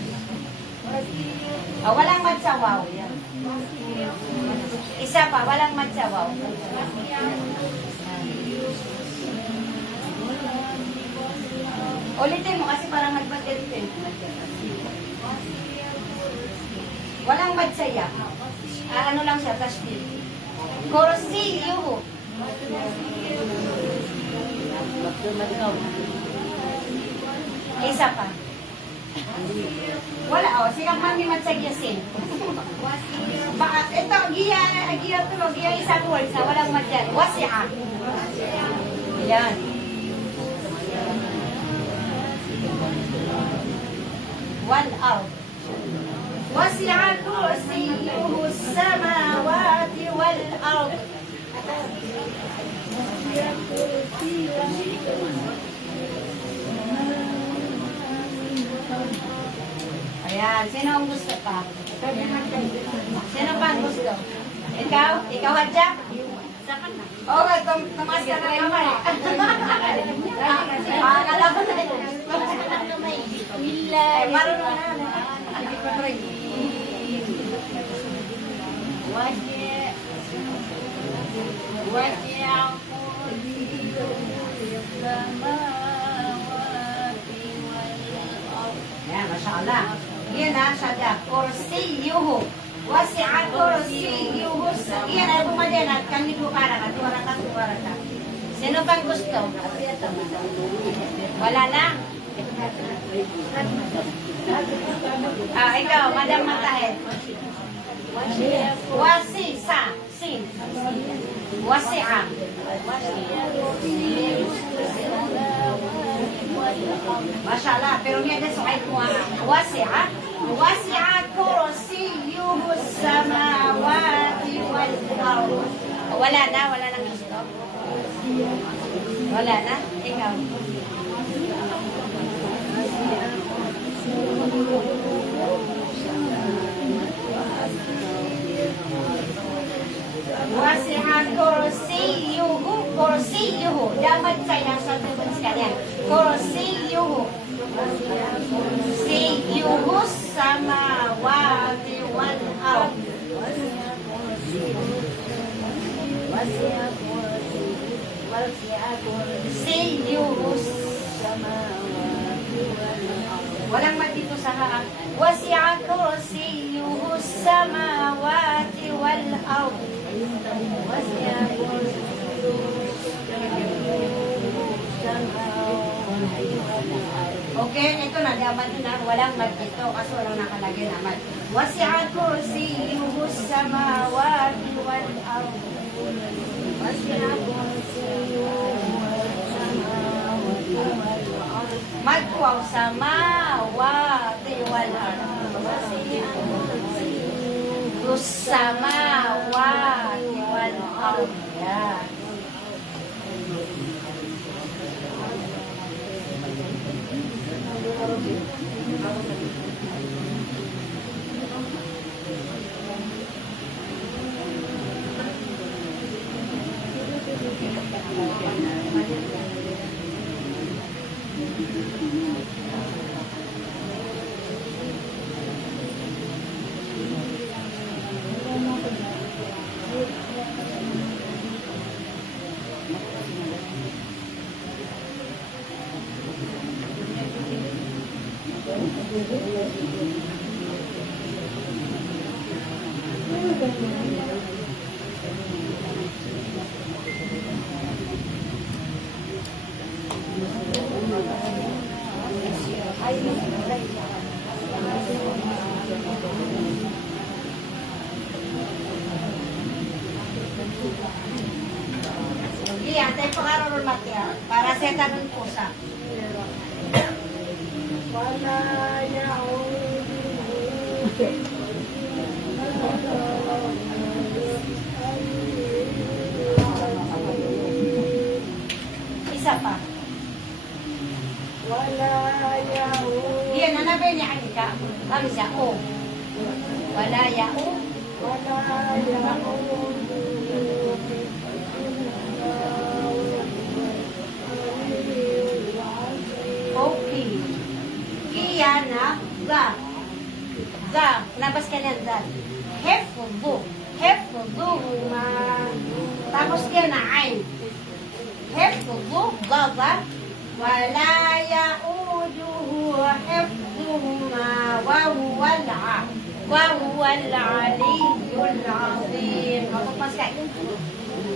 Walang magsawaw. Yan. Isa pa, walang magsawaw. Ulitin mo kasi parang nagbatil-til. Walang magsaya. Ano lang siya, tashdid. Kursiyuhu. Isa pa. Wala, silang mami magsagyasin. Ito, giya tulog, giya isang words na walang madyan. Wasi'a. Yan. Wal ard. Wasi'a kursiyuhu samawati wal ard. Ayan, sino ang gusto pa? Sino pa ang gusto? Ikaw? Ikaw, Hadja? Oo, tumas ka na naman. Kalaban na yun. Marunong na. Yan, mashallah. Yan na, sadya. Kursiyuhu. Wasi'a kursiyuhu. Yan, ay bumadyan at kami bukara ka. Tuwara ka. Sino bang gusto? Wala na? Ikaw, Madam Matahed. Wasi'a. Sin. Wasi'a. Mashallah, pero niya din sukay ko wasi'a. Wasi'a kursiyuhu samawati wal ard. Wala nang gusto. Wala na? Ikaw. Wasi'a kursiyuhu. Dapat saya sa tubig sekalian. Kursiyuhu. Kursiyuhu samawati wal ard. Kursiyuhu Walang mad dito sa ha. Wasi'a kursiyuhu samawati wal ard. Wasi'a kursiyuhu samawati wal ard. Okay, ito na. Diaman na. Walang mad dito kasi walang nakalagay na mad. Wasi'a kursiyuhu samawati wal ard. Wasi'a kursiyuhu samawati wal ard. Magkuwaw samawati wal ard. Samawati wal ard. Yan. Iya, tayo pag-aaral natin para sa tanong pusa. Wala Isa pa. Wala Iya, nanabay niya ka. Kami siya, o. Wala yao. Okay. Iya na, ga. Ga. Nabas ka niyan, ga. Hefdu. Hefdu ma. Tapos kaya na ay. Hefdu, gaga. Wala yauduhu hefduhuma wa huwal aliyyul azim. Otomas ka.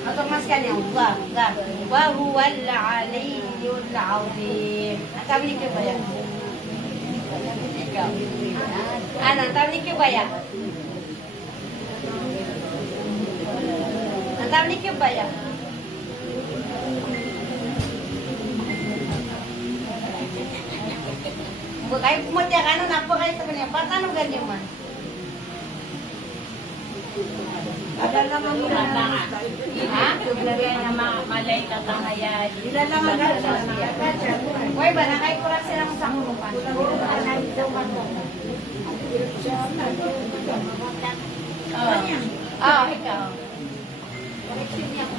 Otomas ka niya. Ga. Wa huwal aliyyul azim. Ang sabi ni Kibaya? Ano, ang sabi ni Kibaya? Ang sabi ni Kibaya? Kayo pumunta ka, ano, napakalit ka niya. Ba't ano ganyan man? Ada lang ang Ha? Lagay na malay tatangayad. Ilan lang ang Uy, ba, nakaikurang sila sa kumupan. Ikaw. Correction niya ko.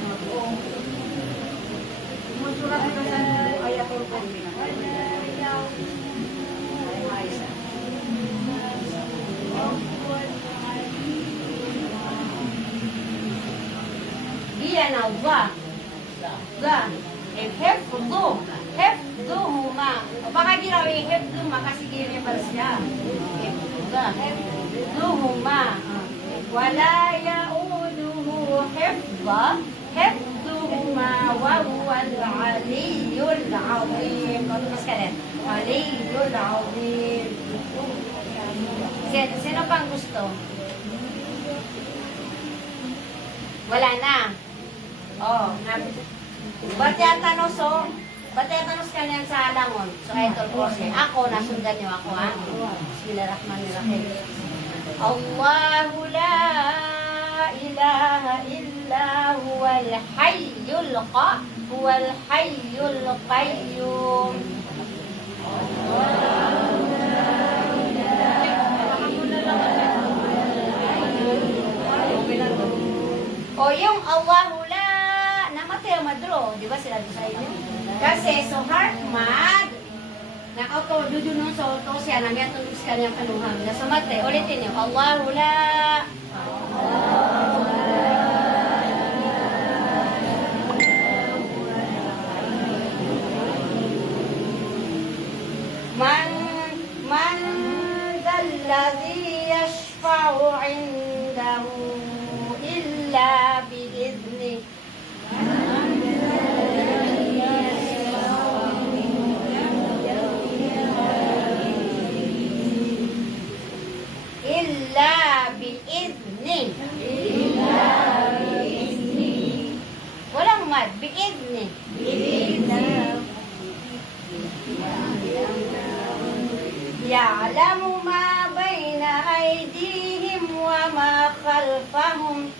Musulat ka sa ayatul kursi. Iya na wa. Ga. Hefduhuma. O baka ginawa yung hefduhuma kasi ginawa para siya. Ga. Hefduhuma. Wala yauduhu hefda. Hefduhuma wa huwal aliyyul azim. Mas ka rin. Aliyyul azim. Sino pang gusto? Wala na. Oh, ba't yatanos ka niyan sa Langon? So, ayatul kursi. Ako, nasundan niyo ako, ha? Bismillahirrahmanirrahim. Allahu la ilaha illa huwal hayyul qayyum. O yung Allahu la, namatay ang madro, di ba sila doon sa inyo? Kasi so heart mad, nakauto doon nun sa auto siya, namin tulis ka niyang kanuhang. Nasa mate, ulitin niyo, Allahu la. عنده إلا بإذنه إلا بإذنه walang mad بإذنه يعلم ما بين أيديهم وما خلفهم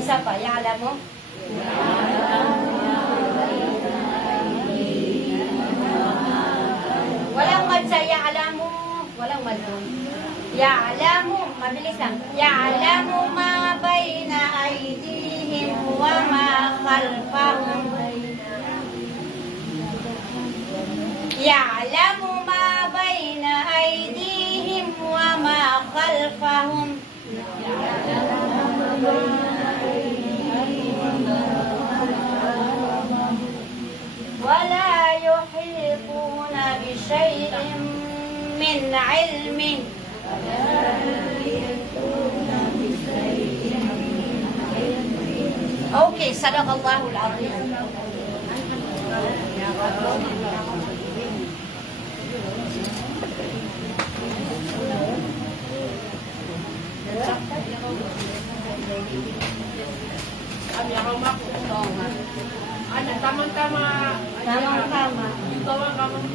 isa pa, يعلم walang mad sa يعلم walang mad doon يعلم mabilis lang يعلم ما بين أيديهم وما خلفهم يعلم ما بين أيديهم وما خلفهم ولا يحيطون بشيء من علمه Okay, sadaqallahul azim. Kami ako mako. Oo nga. Ano, tamang-tama. Tamang-tama. Ikaw ang kamang